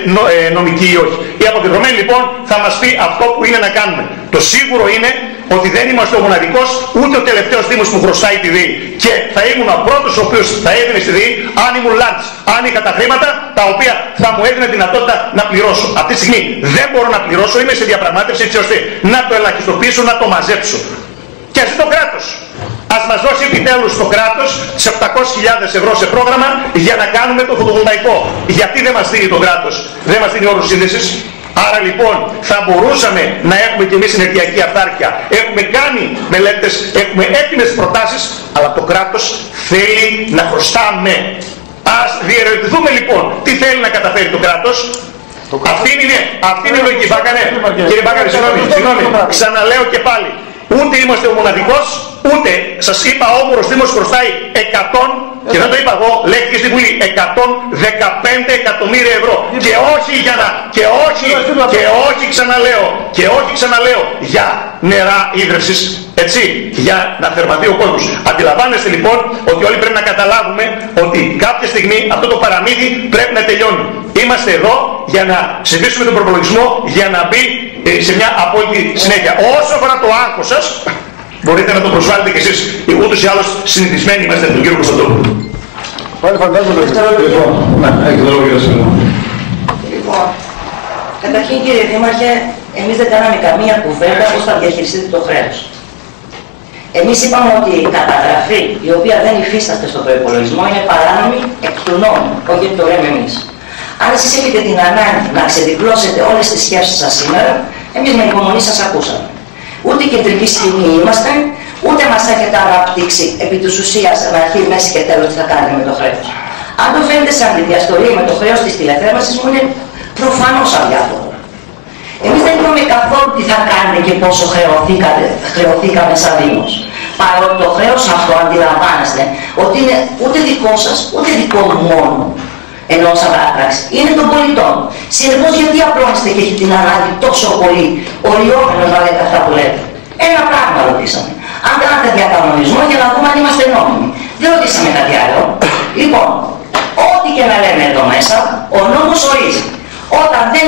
νομικοί ή όχι. Η αποκεντρωμένη λοιπόν θα μας πει αυτό που είναι να κάνουμε. Το σίγουρο είναι ότι δεν είμαστε ο μοναδικός ούτε ο τελευταίος Δήμος που χρωστάει τη ΔΕΗ. Και θα ήμουν ο πρώτος ο οποίος θα έδινε στη ΔΕΗ αν ήμουν Λάντς, αν είχα τα χρήματα τα οποία θα μου έδινε δυνατότητα να πληρώσω. Αυτή τη στιγμή δεν μπορώ να πληρώσω, είμαι σε διαπραγμάτευση έτσι ώστε να το ελαχιστοποιήσω, να το μαζέψω. Και ας το κράτος. Ας μας δώσει επιτέλους το κράτος σε 700.000 ευρώ σε πρόγραμμα για να κάνουμε το φωτοβολταϊκό. Γιατί δεν μας δίνει το κράτος, δεν μας δίνει όρους σύνδεσης. Άρα λοιπόν θα μπορούσαμε να έχουμε και εμείς ενεργειακή αυτάρκεια. Έχουμε κάνει μελέτες, έχουμε έτοιμες προτάσεις, αλλά το κράτος θέλει να χρωστάμε. Ας διερευνηθούμε λοιπόν τι θέλει να καταφέρει το κράτος. Αυτή είναι η λογική. Κύριε Μπάκαρη, συγγνώμη, ξαναλέω και πάλι. Ούτε είμαστε ο μοναδικός, ούτε σας είπα ο Όμορος Δήμος χρωστάει 100, και δεν το είπα εγώ, λέγεται στη Βουλή, 115 εκατομμύρια ευρώ. Και όχι ξαναλέω, για νερά ίδρευσης, έτσι, για να θερματεί ο κόσμος. Αντιλαμβάνεστε λοιπόν ότι όλοι πρέπει να καταλάβουμε ότι κάποια στιγμή αυτό το παραμύθι πρέπει να τελειώνει. Είμαστε εδώ για να ψηφίσουμε τον προπολογισμό, για να μπει σε μια απόλυτη συνέχεια. Όσο αφορά το άγχος σας, μπορείτε να το προσβάλλετε κι εσείς. Ούτως ή άλλως συνηθισμένοι είμαστε με τον κύριο Κωνσταντόπουλο. Πάλι φαντάζομαι ότι Λοιπόν, καταρχήν κύριε Δήμαρχε, εμείς δεν κάναμε καμία κουβέντα πώς θα διαχειριστείτε το χρέος. Εμείς είπαμε ότι η καταγραφή η οποία δεν υφίσταται στο προϋπολογισμό είναι παράνομη εκ του νόμου, όχι γιατί το λέμε εμείς. Αν εσείς έχετε την ανάγκη να ξεδιπλώσετε όλες τις σκέψεις σας σήμερα, εμείς με υπομονή σας ακούσαμε. Ούτε κεντρική στιγμή είμαστε, ούτε μας έχετε αναπτύξει επί της ουσίας αρχή, μέση και τέλος τι θα κάνετε με το χρέος. Αν το φαίνεται σαν τη διαστολή με το χρέος της τηλεθέρμανσης μου είναι προφανώς αδιάφορο. Εμείς δεν είπαμε καθόλου τι θα κάνετε και πόσο χρεωθήκαμε σαν Δήμος. Παρότι το χρέος αυτό αντιλαμβάνεστε ότι είναι ούτε δικό σας, ούτε δικό μου μόνο. Ενώ σαν πράξη είναι των πολιτών. Συνεπώς γιατί απλώνεστε και έχει την ανάγκη τόσο πολύ οριόμενος να λέτε αυτά που λέτε. Ένα πράγμα ρωτήσαμε. Αν κάνατε διακανονισμό για να δούμε αν είμαστε νόμιμοι. Δεν ρωτήσαμε κάτι άλλο. Λοιπόν, ό,τι και να λέμε εδώ μέσα, ο νόμος ορίζει. Όταν δεν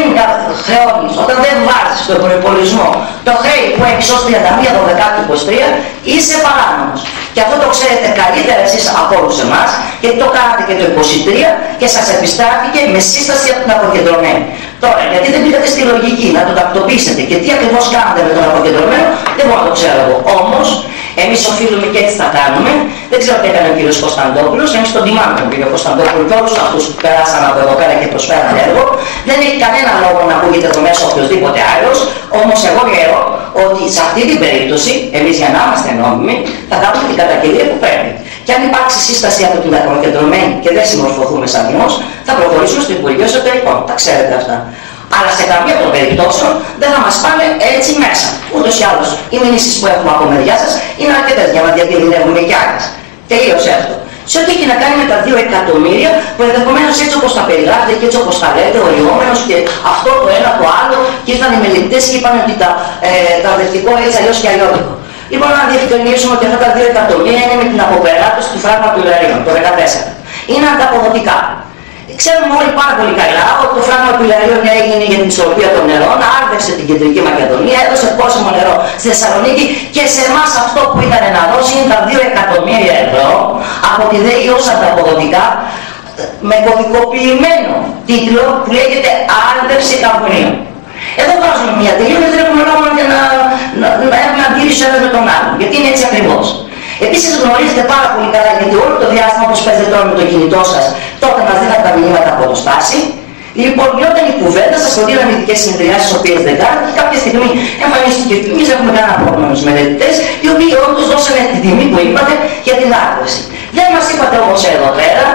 χρεώνεις, όταν δεν βάζεις στον προϋπολογισμό το χρέη που έχεις ως 31/12/23, είσαι παράνομος. Και αυτό το ξέρετε καλύτερα εσείς από όλους εμάς, γιατί το κάνατε και το 23 και σας επιστράφηκε με σύσταση από την αποκεντρωμένη. Τώρα, γιατί δεν πήγατε στη λογική να το τακτοποιήσετε και τι ακριβώς κάνατε με τον αποκεντρωμένο, δεν μπορώ να το ξέρω εγώ. Όμως, εμείς οφείλουμε και έτσι θα κάνουμε. Δεν ξέρω τι έκανε ο κύριος Κωνσταντόπουλος. Εμείς τον τιμάμε τον κύριο Κωνσταντόπουλο και όλους αυτούς που περάσαν από εδώ πέρα και προσφέραν έργο. Δεν έχει κανένα λόγο να ακούγεται εδώ μέσα οποιοδήποτε άλλος. Όμως εγώ λέω ότι σε αυτή την περίπτωση, εμείς για να είμαστε νόμιμοι, θα κάνουμε την καταγγελία που πρέπει. Και αν υπάρξει σύσταση από την αποκεντρωμένη και δεν συμμορφωθούμε σαν Δήμος, θα προχωρήσουμε στο Υπουργείο Εσωτερικών. Τα ξέρετε αυτά. Αλλά σε καμία των περιπτώσεων δεν θα μας πάνε έτσι μέσα. Ούτως ή άλλως, οι μηνύσεις που έχουμε από μεριά σας είναι αρκετές για να διακινδυνεύουμε κι άλλες. Τελείωσε αυτό. Σε ό,τι έχει να κάνει με τα 2 εκατομμύρια, που ενδεχομένως έτσι όπως τα περιγράφετε και έτσι όπως τα λέτε, οριόμενος και αυτό το ένα το άλλο, και ήρθαν οι μελετητές και είπαν ότι τα αδευτικό έτσι αλλιώς και αλλιώτικο. Λοιπόν, να διευκρινίσουμε ότι αυτά τα 2 εκατομμύρια είναι με την αποπεράτωση του φράγμα του Ιλαρίων, το 14. Είναι ανταποδοτικά. Ξέρουμε όλοι πάρα πολύ καλά ότι το φράγμα του Ιλαρίων έγινε για την ισορροπία των νερών, άρδευσε την Κεντρική Μακεδονία, έδωσε πόσιμο νερό στη Θεσσαλονίκη και σε εμάς αυτό που ήταν να δώσει είναι τα 2 εκατομμύρια ευρώ από τη ΔΕΗ ως ανταποδοτικά με κωδικοποιημένο τίτλο που λέγεται άρδευση καμπονίων. Εδώ βάζουμε μια τελείω και δεν έχουμε λόγο για να έχουμε αντίρρηση ένας με τον άλλον, γιατί είναι έτσι ακριβώς. Επίσης γνωρίζετε πάρα πολύ καλά, γιατί όλο το διάστημα όπως παίζετε τώρα με το κινητό σας, τότε μας δίνατε τα μηνύματα από το Στάση. Λοιπόν, γινόταν η κουβέντα, σας προτείναμε ειδικές συνεδριάσεις, τις οποίες δεν κάνετε, και κάποια στιγμή εμφανίστηκε και εμείς έχουμε κανένα πρόβλημα με τους μελετητές, οι οποίοι όντως δώσανε τη τιμή που είπατε για την άρδευση. Δεν μας είπατε όμως εδώ πέρα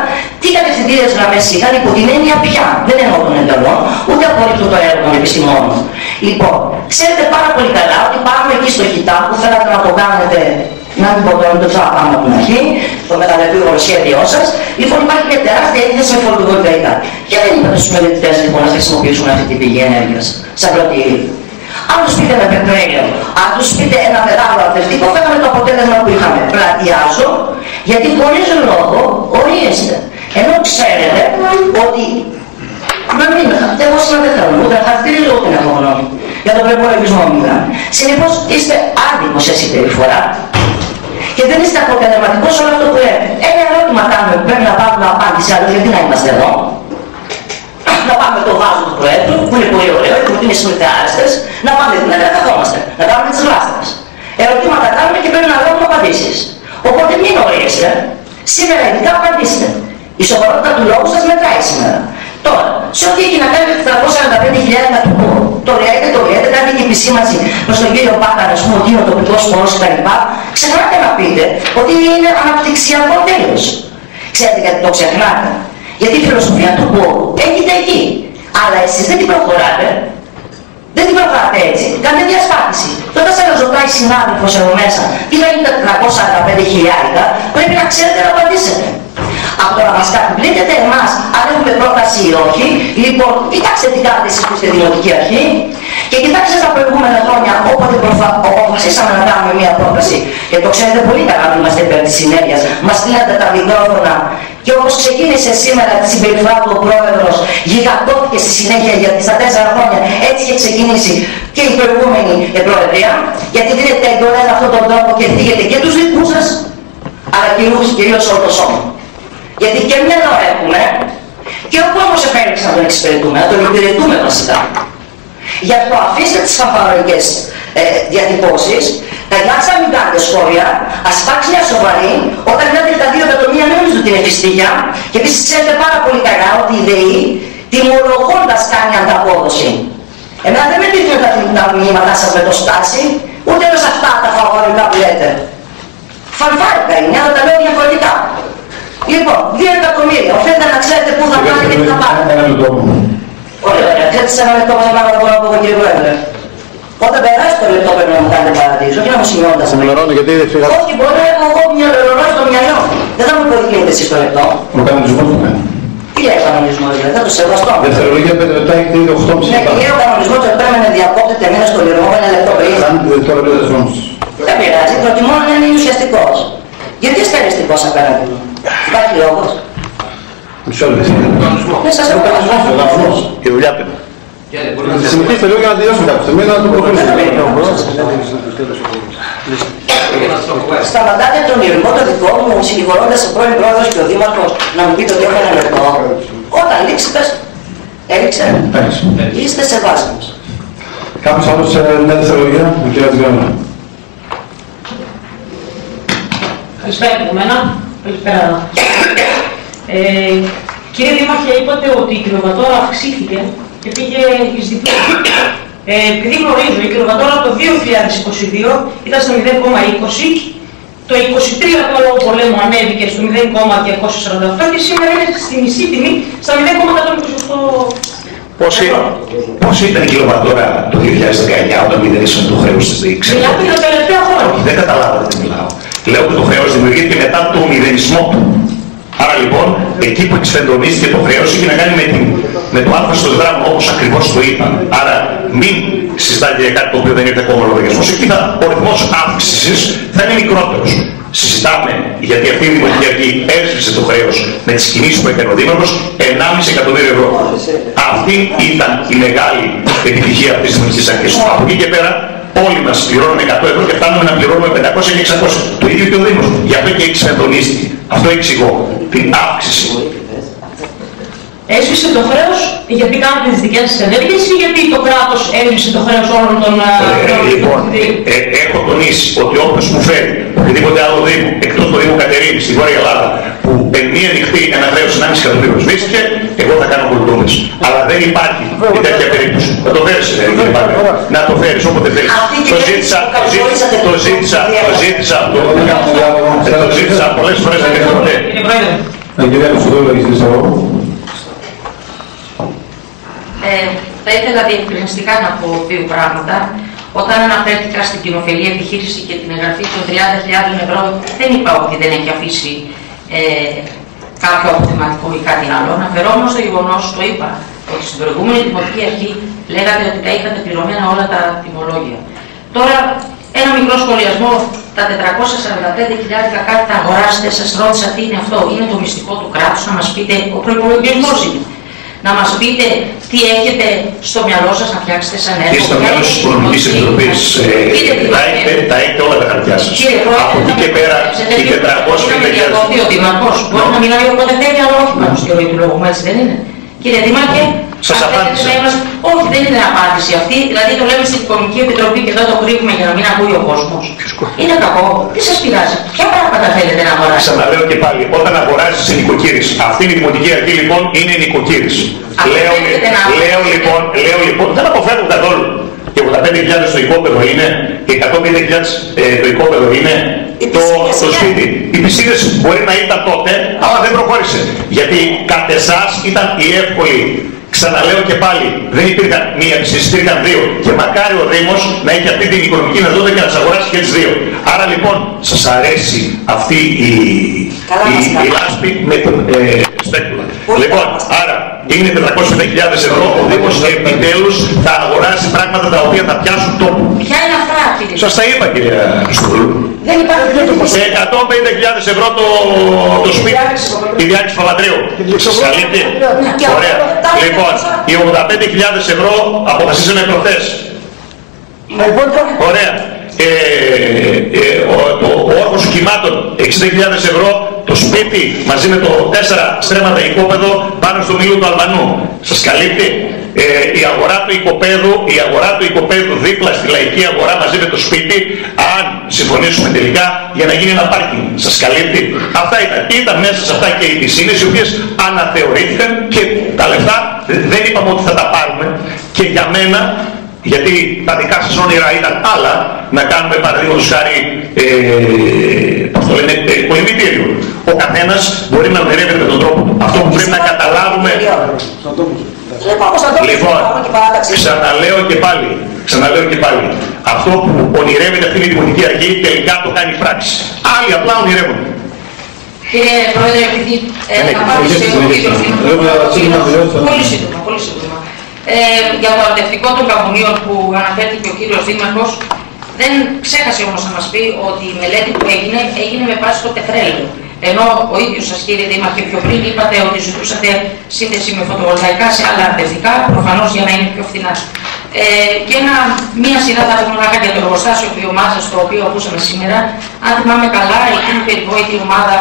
Τι κατευθυντήριες γραμμές είχαν υπό την έννοια πια, δεν εννοώ των εντολών, ούτε απορρίπτω το έργο των επιστημόνων. Λοιπόν, ξέρετε πάρα πολύ καλά ότι πάμε εκεί στο ΧΙΤΑ που θέλατε να το κάνετε, να μην πω τώρα, το πάμε από την αρχή, το μεγαλεπίγορο σχέδιό σας. Λοιπόν, υπάρχει μια τεράστια έκθεση με φωτοβολταϊκά. Και δεν είπατε στους μελετητές λοιπόν να χρησιμοποιήσουν αυτή την πηγή ενέργειας, σαν πρώτη ύλη. Αν τους πείτε με πετρέλαιο, αν τους πείτε ένα μεγάλο αθλητικό, φέραμε το αποτέλεσμα που είχαμε. Πλατιάζω, γιατί χωρίς λόγο ορίζεται. Ενώ ξέρετε ότι να μην, εγώ σήμερα δεν θέλω, ούτε να χαρακτηρίζω ούτε να έχω γνώμη. Για τον προϋπολογισμό μιλάμε. Συνεπώς είστε άδικος σε συμπεριφορά και δεν είστε αποτελεσματικός σε όλο αυτό που λέτε. Ένα ερώτημα κάνουμε που πρέπει να πάρουμε απάντηση, αλλά γιατί να είμαστε εδώ. Να πάμε το βάζο του Προέδρου, που είναι πολύ ωραίο, οι προτείνες είναι άρεστες, να πάμε την Ελλάδα, καθόμαστε, να κάνουμε τις γλάστρες. Ερωτήματα κάνουμε και πρέπει να λάβουμε απαντήσεις. Οπότε μην ορίεστε, σήμερα ειδικά απαντήστε. Η σοβαρότητα του λόγου σας μετράει σήμερα. Τώρα, σε ό,τι έχει να κάνει με 445.000 του πόρου, το λέτε, κάνει και επισήμανση προς τον κύριο Πάκαρα, ας πούμε, ότι είναι ο τοπικός πόρος κτλ. Ξεχνάτε να πείτε ότι είναι αναπτυξιακό τέλος. Ξέρετε γιατί το ξεχνάτε? Γιατί η φιλοσοφία του πόρου έχετε εκεί. Αλλά εσείς δεν την προχωράτε. Δεν την προχωράτε έτσι. Κάντε διασπάθηση. Τότε σας ρωτάει συνάδελφος εδώ μέσα τι θα είναι τα 445.000, πρέπει να ξέρετε να απαντήσετε. Από το να μας κατηγορείτε εμάς αν έχουμε πρόταση ή όχι, λοιπόν, κοιτάξτε τι κάνετε εσείς που είστε δημοτική αρχή και κοιτάξτε τα προηγούμενα χρόνια όποτε αποφασίσαμε να κάνουμε μια πρόταση. Και το ξέρετε πολύ καλά ότι είμαστε υπέρ της συνέργειας. Μας στείλατε τα μικρόφωνα και όπως ξεκίνησε σήμερα τη συμπεριφορά του ο πρόεδρος, γιγαντώθηκε στη συνέχεια γιατί στα 4 χρόνια έτσι είχε ξεκινήσει και η προηγούμενη προεδρία, γιατί δίνετε εντολές με αυτόν τον τρόπο και θίγετε και τους δικούς σας, αλλά κυρίως όλο το σώμα. Γιατί και μυαλό έχουμε και ο κόσμος επέλεξε να τον εξυπηρετούμε, να τον υπηρετούμε βασικά. Γι' αυτό αφήστε τις φανφαρολογικές διατυπώσεις, ταγιάξα μην κάνετε σχόλια, ας υπάρξει μια σοβαρή, όταν λέτε τα 2 εκατομμύρια δεν νομίζω ότι είναι φυστήγια και επίσης ξέρετε πάρα πολύ καλά ότι η ΔΕΗ τιμολογώντας κάνει ανταπόδοση. Εμένα δεν με δείχνουν τα μηνύματά σας με το στάση, ούτε με αυτά τα φαβορικά που λέτε. Φανφάρικα είναι, αλλά τα λέω διαφορετικά. Λοιπόν, 2 εκατομμύρια, οφείλετε να ξέρετε πού θα πάτε και τι θα πάτε. Πολύ ωραία, ξέρετε σε ένα λεπτό που θα πάω να πω κύριε Πρόεδρε. Όταν περάσει το λεπτό πρέπει να μου κάνετε παρατήρηση, όχι να μου σημειώνετε. Ενημερώνω γιατί δεν φύγατε. Όχι, μπορεί να έχω εγώ μια ρολόι στο μυαλό. Δεν θα μου υποδεικνύετε εσείς το λεπτό. Ο κανονισμός του κάνει. Τι λέει ο κανονισμός, δηλαδή, θα το σεβαστώ. Δευτερολογία 5 λεπτά έχετε ήδη 8,5 Ναι, και λέει ο κανονισμός ότι πρέπει να διακόπτεται μένα στο λιρμό με 1 λεπτό πριν. Τώρα δεν χρόνος. Δεν πειράζει, προτιμώ να είναι ουσιαστικός. Γιατί είστε αριστικός απέναντι μου? Υπάρχει λόγος? Μισό λεπτό. Δεν σας έχω κανονισμός. Η δουλειά πρέπει. Συμμετείστε λίγο για να τελειώσουμε κάποιο στιγμή, να το προχωρήσουμε. Σταματάτε τον ηρμό το δικό μου, συγχωρώντας ο πρώην πρόεδρος και ο δήμαρχος να μου πείτε ότι έχω 1 λεπτό. Όταν λήξει, πες. Έληξε. Είστε σεβάσιμος. Κάποιος άλλος μια δευτερολογία, ο κ. Τζιάννα. Καλησπέρα από μένα. Καλησπέρα. Κύριε Δήμαρχε, είπατε ότι η κιλοβατόρα αυξήθηκε και πήγε εις διπλή. Επειδή γνωρίζω, η κιλοβατόρα το 2022 ήταν στα 0,20, το 23 το λόγω πολέμου ανέβηκε στο 0,248 και σήμερα είναι στη μισή τιμή στα 0,128. Πώς ήταν η κιλοβατόρα το 2019 όταν μηδενίσαμε το χρέος της ΔΕΗ? Μιλάτε για τα τελευταία χρόνια. Δεν καταλάβατε τι μιλάω. Λέω ότι το χρέος δημιουργήθηκε μετά το μηδενισμό του. Άρα λοιπόν, εκεί που εξφεντονίστηκε το χρέος είχε να κάνει με το άλφα στο δράμο, όπως ακριβώς το είπα. Άρα μην συζητάτε για κάτι το οποίο δεν είναι ακόμα λογαριασμός. Εκεί ο ρυθμός αύξησης θα είναι μικρότερος. Συζητάμε γιατί αυτή η Δημοτική Αρχή έσβησε το χρέος με τις κινήσεις που έκανε ο Δήμαρχος 1,5 εκατομμύριο ευρώ. Αυτή ήταν η μεγάλη επιτυχία αυτής της Δημοτικής Αρχής. Από εκεί και πέρα όλοι μας πληρώνουμε 100 ευρώ και φτάνουμε να πληρώνουμε 500 και 600. Το ίδιο και ο Δήμος. Γι' αυτό και εξφεντονίστηκε. Αυτό εξηγώ την αύξηση. Έσβησε το χρέος γιατί κάνετε τις δικές σας ενέργειες ή γιατί το κράτος έσβησε το χρέος όλων των... Λοιπόν, έχω τονίσει ότι όποιος μου φέρει οποιοδήποτε άλλο Δήμο, εκτός του Δήμου Κατερίνης, στη Βόρεια Ελλάδα, που εν μία νυχτή ένα χρέος 1,5 εκατομμύριο σβήστηκε, εγώ θα κάνω κουλτούνες. Αλλά δεν υπάρχει τέτοια περίπτωση. Θα το φέρεις, να το φέρεις όποτε θέλεις. Το ζήτησα πολλές φορές, δεν είναι ποτέ. Κυρία Χριστοδούλου, έχεις το λόγο. Θα ήθελα διευκρινιστικά να πω δύο πράγματα. Όταν αναφέρθηκα στην κοινοφελή επιχείρηση και την εγγραφή των 30.000 ευρώ, δεν είπα ότι δεν έχει αφήσει κάποιο αποθεματικό ή κάτι άλλο. Αναφερόμουν στο γεγονός, το είπα, ότι στην προηγούμενη δημοτική αρχή λέγατε ότι τα είχατε πληρωμένα όλα τα τιμολόγια. Τώρα, ένα μικρό σχολιασμό, τα 445.000 κάτι θα αγοράσετε, σας ρώτησα τι είναι αυτό. Είναι το μυστικό του κράτους, να μας πείτε, ο προϋπολογισμός είναι. Να μας πείτε τι έχετε στο μυαλό σας να φτιάξετε σαν έργο. Και στο μέλος της Οικονομικής Επιτροπής τα έχετε όλα τα χαρτιά σας. Από εκεί και πέρα οι 450.000. Ο Δήμαρχος μπορεί να μιλάει όποτε θέλει, αλλά όχι πάνω στη ροή του λόγου, έτσι δεν είναι? Κύριε Δήμαρχε, σας απάντησα. Όχι, δεν είναι απάντηση αυτή. Δηλαδή το λέμε στην Οικονομική Επιτροπή και εδώ το κρύβουμε για να μην ακούει ο κόσμος. Είναι κακό. Τι σας πειράζει? Ποια πράγματα θέλετε να αγοράσετε? Ξαναλέω και πάλι, όταν αγοράζεις σε νοικοκύρης, αυτή είναι η δημοτική αρχή λοιπόν, είναι νοικοκύρης. Λέω λοιπόν, δεν αποφεύγω καθόλου. Και 85.000 το οικόπεδο είναι, και 150.000 το οικόπεδο είναι το σπίτι. Οι πισίνες μπορεί να ήταν τότε, αλλά δεν προχώρησε. Γιατί κατ' εσάς ήταν η εύκολη. Ξαναλέω και πάλι, δεν υπήρχαν μία πισίνη, υπήρχαν δύο. Και μακάρι ο Δήμος να έχει αυτή την οικονομική δυνατότητα και να τις αγοράσει και τις δύο. Άρα λοιπόν, σας αρέσει αυτή η λάσπη με την σπέκουλα. Λοιπόν, άρα είναι 450.000 ευρώ, ο Δήμος επιτέλους θα αγοράσει πράγματα τα οποία θα πιάσουν τόπο. Ποια είναι αυτά, κύριε? Σας τα είπα, κυρία Χριστοδούλου. Δεν υπάρχει. 150.000 ευρώ το σπίτι, η διάρκεια Παπαντρέου. Σας καλύπτει? Ωραία. Λοιπόν, οι 85.000 ευρώ αποφασίσαμε προχθές. Ωραία. Ο όρκος κυμάτων 60.000 ευρώ, το σπίτι μαζί με το 4 στρέμματα οικόπεδο πάνω στο Μήλο του Αλβανού. Σας καλύπτει? Η αγορά του οικοπαίδου δίπλα στη λαϊκή αγορά μαζί με το σπίτι, αν συμφωνήσουμε τελικά, για να γίνει ένα πάρκινγκ. Σας καλύπτει? Αυτά ήταν μέσα σε αυτά και οι πισίνες, οι οποίες αναθεωρήθηκαν και τα λεφτά δεν είπαμε ότι θα τα πάρουμε. Και για μένα, γιατί τα δικά σας όνειρα ήταν άλλα, να κάνουμε παραδείγματος χάρη κολυμβητήριο. Ο καθένας μπορεί να ονειρεύεται με τον τρόπο του. Αυτό που πρέπει να καταλάβουμε. Λοιπόν, ξαναλέω και πάλι, αυτό που ονειρεύεται αυτή η δημοτική αρχή τελικά το κάνει πράξη. Άλλοι απλά ονειρεύονται. Κύριε Πρόεδρε, επειδή απάντησε ο κύριος πολύ σύντομα. Για το αρτευτικό των καβουνίων που αναφέρθηκε ο κύριος Δήμαρχος, δεν ξέχασε όμως να μας πει ότι η μελέτη που έγινε με βάση το πετρέλαιο. Ενώ ο ίδιος σας, κύριε Δήμαρχε, πιο πριν είπατε ότι ζητούσατε σύνδεση με φωτοβολταϊκά σε άλλα αρτευτικά, προφανώς για να είναι πιο φθηνά. Και μία σειρά θα πούμε για το εργοστάσιο βιομάζας, το οποίο ακούσαμε σήμερα. Αν θυμάμαι καλά, εκείνη η περιβόητη ομάδα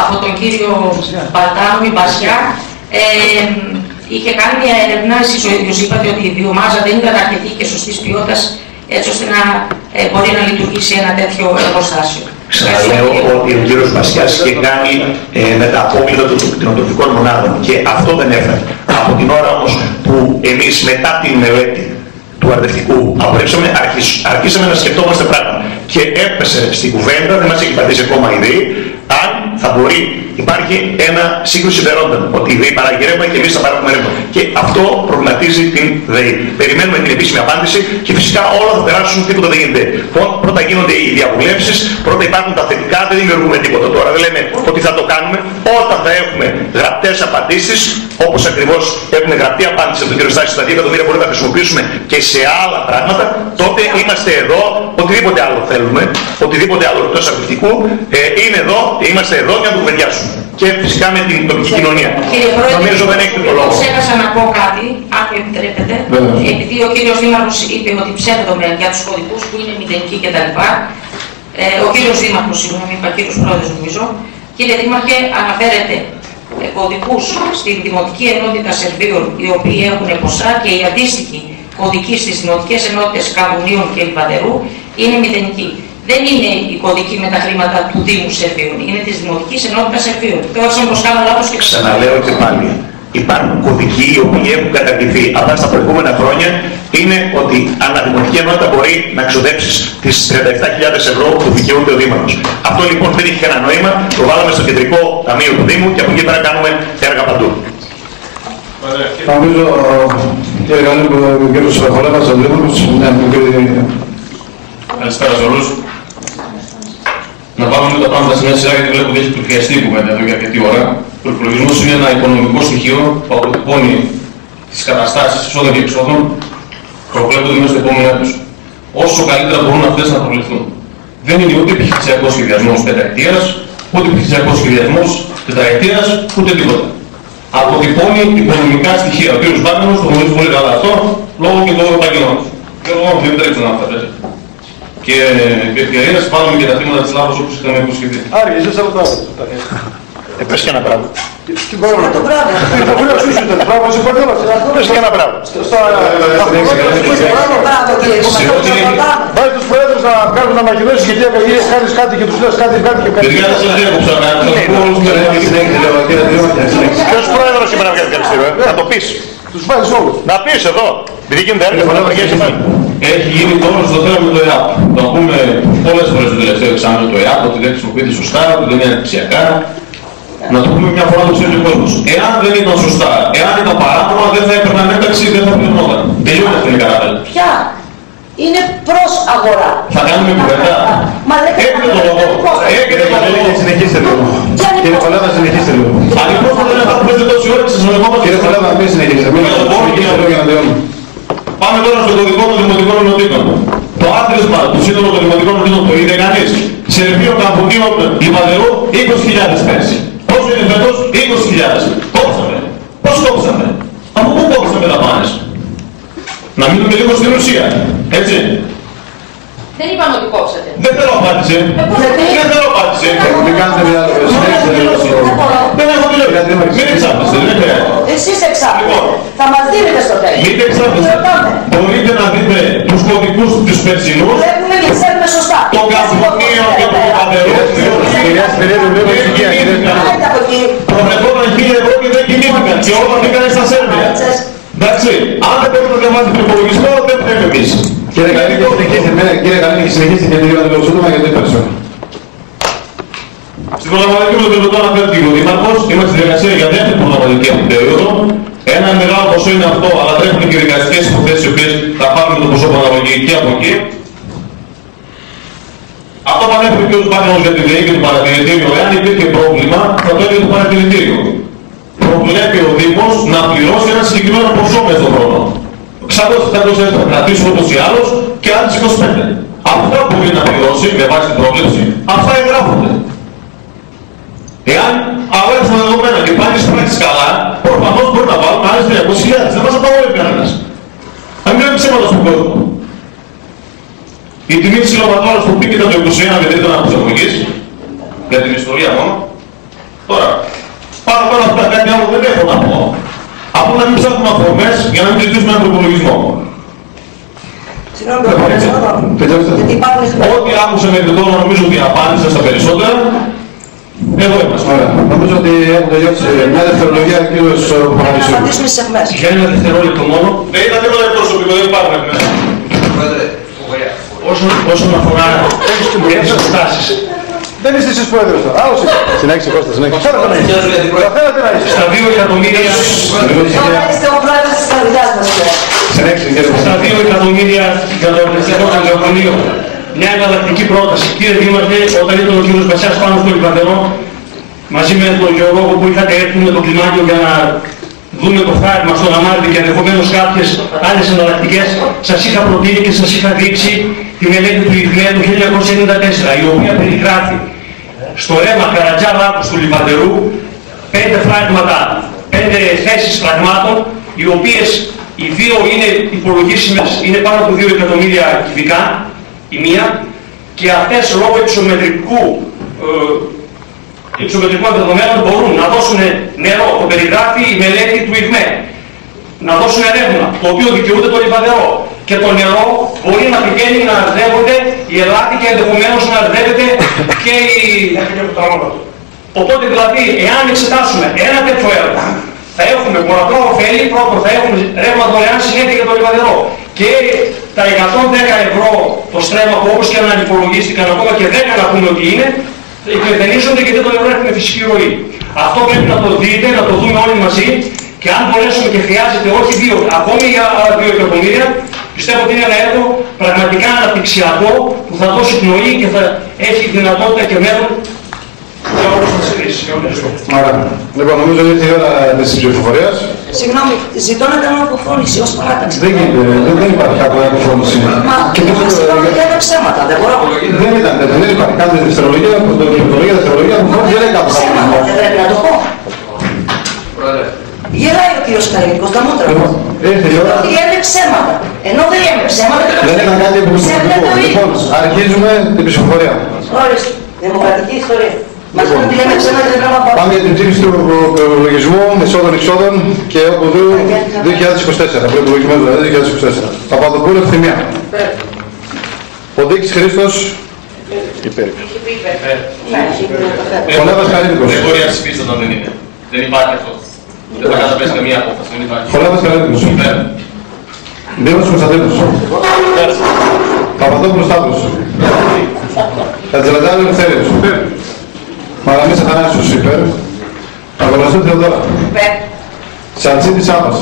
από τον κύριο Μπαλτάνο, η Μπασιά, είχε κάνει μια έρευνα. Εσείς ο ίδιος είπατε ότι η βιομάζα δεν ήταν αρκετή και σωστής ποιότητας, έτσι ώστε να μπορεί να λειτουργήσει ένα τέτοιο εργοστάσιο. Ξαναλέω ότι ο κύριος Βασιάς είχε κάνει με τα απόβλητα των κτηνοτροφικών μονάδων και αυτό δεν έφερε. Από την ώρα όμως που εμείς μετά την μελέτη του αρτευτικού απορρίψαμε, αρχίσαμε να σκεφτόμαστε πράγματα. Και έπεσε στην κουβέντα, δεν μας έχει πατήσει ακόμα η ΔΕΗ, αν θα μπορεί, υπάρχει ένα σύγκρουση συμφερόντων, ότι η ΔΕΗ παράγει ρεύμα και εμείς θα παράγουμε ρεύμα. Και αυτό προβληματίζει την ΔΕΗ. Περιμένουμε την επίσημη απάντηση και φυσικά όλα θα περάσουν, τίποτα δεν γίνεται. Πρώτα γίνονται οι διαβουλεύσεις, πρώτα υπάρχουν τα θετικά, δεν δημιουργούμε τίποτα τώρα. Δεν λέμε ότι θα το κάνουμε. Όταν θα έχουμε γραπτές απαντήσεις, όπως ακριβώς έχουμε γραπτή απάντηση από τον κύριο Στάση, στα 2 εκατομμύρια μπορούμε να χρησιμοποιήσουμε και σε άλλα πράγματα, τότε είμαστε εδώ, οτιδήποτε άλλο θέλουμε, οτιδήποτε άλλο εκτός αρτευτικού, είναι εδώ και είμαστε εδώ για να το κουβεντιάσουμε. Και φυσικά με την τοπική κοινωνία. Κύριε Πρόεδρε, νομίζω δεν έχετε το λόγο. Ξέχασα να πω κάτι, αν μου επιτρέπετε, επειδή ο κύριος Δήμαρχος είπε ότι ψεύδομαι για τους κωδικούς που είναι μηδενικοί κτλ. Ο κύριος Δήμαρχος, συγγνώμη, είπα κύριος Πρόεδρος νομίζω. Κύριε Δήμαρχε, αναφέρεται κωδικούς στην Δημοτική Ενότητα Σερβίων, οι οποίοι έχουν ποσά και οι αντίστοιχοι κωδικοί στις Δημοτικές Ενότητες Καβουνίων και Λιβαδερού είναι μηδενικοί. Δεν είναι η κωδική με τα χρήματα του Δήμου Σερβίων, είναι της Δημοτικής Ενότητας Σερβίων. Θεώρησαν πως κάνω λάθος και ξαναλέω και πάλι. Υπάρχουν κωδικοί οι οποίοι έχουν καταργηθεί. Αλλά στα προηγούμενα χρόνια είναι ότι αναδημοτική ενότητα μπορεί να ξοδέψει τις 37.000 ευρώ που δικαιούται ο Δήμαρχος. Αυτό λοιπόν δεν είχε κανένα νόημα. Το βάλαμε στο κεντρικό ταμείο του Δήμου και από εκεί πέρα κάνουμε έργα παντού. Νομίζω, κύριε Κανέλη, που ο κύριος Χολέβας, ο Δήμαρχος, Καλησπέρα σε όλους. Να βάλουμε τα πράγματα σε μια σειρά γιατί βλέπω ότι έχει πληθιαστεί κουβέντα εδώ για αρκετή ώρα. Ο προϋπολογισμός είναι ένα οικονομικό στοιχείο που αποτυπώνει τις καταστάσεις εισόδων και εξόδων που προβλέπονται μέσα στο επόμενο έτος. Όσο καλύτερα μπορούν αυτές να προβληθούν. Δεν είναι ούτε επιχειρησιακός σχεδιασμός πενταετίας, ούτε επιχειρησιακός σχεδιασμός τετραετίας, ούτε τίποτα. Αποτυπώνει οικονομικά στοιχεία. Ο κ. Βάγνερος το γνωρίζει πολύ καλά αυτό, λόγω και του επαγγελμάτος. Και εγώ δεν επιτρέψω να αυτά πέσει. Και επί ευκαιρίας πάρουμε και τα θύματα της Λάβος όπως είχαμε υποσχεθεί. Άρη, εσύ θα ρωτάω. Πες και ένα πράγμα. Τι πράγμα να το πράγμα. Το πράγμα σου ήταν. Πράγμα σου είπατε όλα. Πες και ένα πράγμα. Βάζει τους πρόεδρους να κάνουν ανακοινώσεις γιατί κάνεις κάτι και τους λες κάτι και κάτι. Παιδιά δεν σας διέκοψα να Ποιος πρόεδρος σήμερα βγάζει ευχαριστήριο, να το πεις. Τους βάζεις όλους. Να πεις εδώ. Επειδή γίνεται έργα, θα βγαίνει πάλι. Έχει γίνει τώρα στο θέμα με το ΕΑΠ. Το ακούμε πολλές φορές το τελευταίο εξάμηνο το ΕΑΠ, ότι δεν χρησιμοποιείται σωστά, ότι δεν είναι ανεπτυξιακά. Να το πούμε μια φορά το ξέρει ο κόσμος. Εάν δεν ήταν σωστά, εάν ήταν παράνομα, δεν θα έπαιρναν ένταξη, δεν θα πληρωνόταν. Τελειώνει αυτή η καράβελα. Ποια? Είναι προς αγορά. Θα κάνουμε κουβέντα. Μα δεν Έχετε το λόγο. Έχετε το λόγο. Συνεχίστε λίγο. Κύριε Χολέβα, συνεχίστε λίγο. Ακριβώς δεν θα παίζετε τόση ώρα και σας ονομάζω. Κύριε Χολέβα, μην συνεχίσετε. Μην συνεχίσετε λίγο για να τελειώνουμε. Πάμε τώρα στο κωδικό των δημοτικών ενωτήτων. Το άθροισμα του σύνολου των δημοτικών ενωτήτων το είδε κανείς. Σερβείο Καμπουκίου Λιβαδερού 20.000 πέρσι. Πόσο είναι φέτος? 20.000. Κόψαμε. Πώς κόψαμε? Από πού κόψαμε τα πάνες? Να μείνουμε λίγο στην ουσία. Έτσι. Δεν είπαμε ότι κόψατε. Δεν θέλω απάντηση. Δεν θέλω απάντηση. Μην κάνετε διάλογο. Δεν έχω τελειώσει. Μην εξάπτεστε. Δεν χρειάζεται. Εσείς εξάπτετε. Θα μας δίνετε στο τέλος. Μην εξάπτεστε. Μπορείτε να δείτε τους κωδικούς τους περσινούς. Βλέπουμε και ξέρουμε σωστά. Το Καμπουκίο και το Λιβαδερού. Κυρία Σπυρίδου, λίγο ησυχία. Προβλεπόταν 1.000 ευρώ και δεν κινήθηκαν. Και όλα μπήκανε στα Σέρβια. Εντάξει, αν δεν πρέπει να διαβάζετε τον υπολογισμό, δεν πρέπει εμείς. Κύριε Καλίνη, συνεχίστε και λίγο να το ψωλούμε γιατί είναι περισσότερο. Στην προγραμματική μου τελειωτό αναφέρθηκε ο Δήμαρχος, είμαστε στη διαδικασία για δεύτερη προγραμματική αυτή περίοδο. Ένα μεγάλο ποσό είναι αυτό, αλλά τρέχουν και δικαστικές υποθέσεις οι οποίες θα πάρουν το ποσό παραγωγή και από εκεί. Αυτό που ανέφερε και ο Βάγνερος για τη ΔΕΗ και το παρατηρητήριο, εάν υπήρχε πρόβλημα, θα το έλεγε το παρατηρητήριο. Προβλέπει ο Δήμος να πληρώσει ένα συγκεκριμένο ποσό μέσα στον χρόνο. Ξάδος θα κρατήσουμε ούτως ή άλλως και άλλες 25. Αυτά που μπορεί να πληρώσει με βάση την πρόβλεψη, αυτά εγγράφονται. Εάν αγορεύσουν τα δεδομένα και πάνε στις πράξεις καλά, προφανώς μπορεί να βάλουν άλλες 300.000. Δεν μας απαγορεύει κανένας. Να μην λέμε ψέματα στον κόσμο. Η τιμή της κιλοβατόρας που πήγε το 21 με τρίτον από της εποχής, για την ιστορία μόνο. Τώρα, πάνω από αυτά κάτι άλλο δεν έχω να πω. Από να μην ψάχνουμε αφορμές για να μην ζητήσουμε έναν προπολογισμό. Ό,τι άκουσα μέχρι τώρα νομίζω ότι απάντησα στα περισσότερα. Εδώ είμαστε. Νομίζω ότι έχουν τελειώσει μια δευτερολογία ο κύριος Παπαδησίου. Για ένα δευτερόλεπτο μόνο. Ναι, ήταν τίποτα προσωπικό, δεν υπάρχουν μέσα. Όσον αφορά τις συστάσεις. Δεν είστε εσείς πρόεδρος τώρα. Άλλος είστε. Συνέχισε Κώστα, συνέχισε. Θα θέλατε να είστε. Στα 2 εκατομμύρια... Τώρα είστε ο πρόεδρος της καρδιάς μας. Συνέχισε κύριε Στα 2 εκατομμύρια για το Ευρωπαϊκό Λεωφορείο. Μια εναλλακτική πρόταση. Κύριε Δήμαρχε, όταν ήταν ο κύριος Μπασιάς πάνω στο Λιβαδερό, μαζί με τον γεωργό που είχατε έρθει με το κλιμάκιο για να δούμε το φάρμα στον Αμάρτη και ενδεχομένως κάποιες άλλες εναλλακτικές, σας είχα προτείνει και σας είχα δείξει τη μελέτη του ΙΔΕ του 1994, η οποία περιγράφει στο ρέμα Καρατζά Λάκους του Λιβαδερού 5 φράγματα, 5 θέσεις φραγμάτων, οι οποίες οι δύο είναι υπολογίσιμες, είναι πάνω από 2 εκατομμύρια κυβικά η μία, και αυτές λόγω υψομετρικών δεδομένων μπορούν να δώσουν νερό, το περιγράφει η μελέτη του ΙΔΜΕ, να δώσουν ρεύμα, το οποίο δικαιούται το Λιβαδερό. Και το νερό μπορεί να πηγαίνει να αρδεύονται οι ελάτι και ενδεχομένως να αρδεύεται και η... Οπότε δηλαδή, εάν εξετάσουμε ένα τέτοιο έργο θα έχουμε πολλαπλά ωφέλη. Πρώτον, θα έχουμε ρεύμα δωρεάν συνέχεια για το λιβαδερό. Και τα 110 ευρώ το στρέμμα που όπως και να υπολογίστηκαν, ακόμα και 10 να πούμε ότι είναι, υπενθυμίζονται και δεν το ευρώ έχουμε φυσική ροή. Αυτό πρέπει να το δείτε, να το δούμε όλοι μαζί και αν μπορέσουμε και χρειάζεται όχι 2, ακόμη για 2 εκατομμύρια, πιστεύω ότι είναι ένα έργο πραγματικά αναπτυξιακό που θα δώσει πνοή και θα έχει δυνατότητα και μέλλον για όλες τις χρήσεις. Άρα, λοιπόν, νομίζω ότι ήρθε η ώρα της ψηφοφορίας. Συγγνώμη, ζητώ να κάνω αποφώνηση ως παράταξη. Δεν υπάρχει κάποια αποφώνηση. Μα ήταν ψέματα, δεν μπορώ. Δεν υπάρχει κάτι δευτερολογία, δευτερολογία, δεν είναι κάποιο ψέματα, δεν πρέπει να το πω. Γελάει ο κύριος Καρινικός, τα μούτρα μου. Ότι λέμε ψέματα. Ενώ δεν λέμε ψέματα και το δεν ήταν κάτι επιστημονικό. Λοιπόν, αρχίζουμε την ψηφοφορία. Ορίστε, δημοκρατική ιστορία. Μας πούν ότι λέμε ψέματα και δεν πρέπει να πάμε. Πάμε για την ψήφιση του προπολογισμού εισόδων-εξόδων και οπουδού 2024. Προπολογισμό δηλαδή 2024. Παπαδοπούλου Ευθυμία. Ποντίκης Χρήστος. Υπέρ. Χολέβας Καρίνικος. Δεν μπορεί να ψηφίσει όταν δεν είναι. Δεν υπάρχει αυτό. Δεν θα καταπέσει καμία απόφαση. Δεν υπάρχει. Χολέβας Καρίνικος. Υπέρ. Δήμος Κωνσταντίνος. Παπαδόπουλος Σταύρος. Κατζελαντάρου Ελευθέριος. Μαραμής Αθανάσιος. Υπέρ. Αγοραστού Θεοδόρα. Υπέρ. Σαντσίτης Σάβας.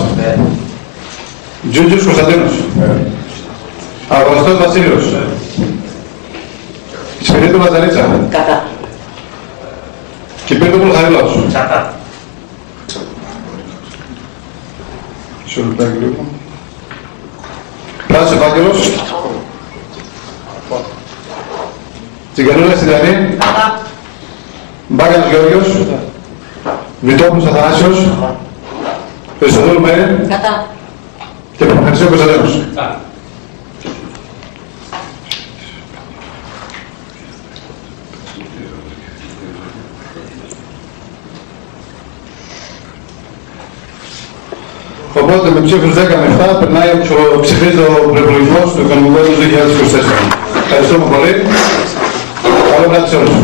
Τζούτζιος Κωνσταντίνος. Αγοραστός Βασίλειος. Σπυρίδου Λαζαρίτσα. Κατά. Κυπρίδου Χαρίλος. Κατά. Πράσος Ευάγγελος. Τσιγκανούλα Συντιανή. Κατά. Μπάγκανος Γεώργιος. Βιτόπουλος Αθανάσιος. Χριστοδούλου Μέρη. Κατά. Και Παπαχαρισίου Κωνσταντίνος. Οπότε με ψήφους 10 με 7 περνάει ο ψηφίζει ο προϋπολογισμός του οικονομικού έτους 2024. Ευχαριστούμε πολύ. Καλό βράδυ σε όλους.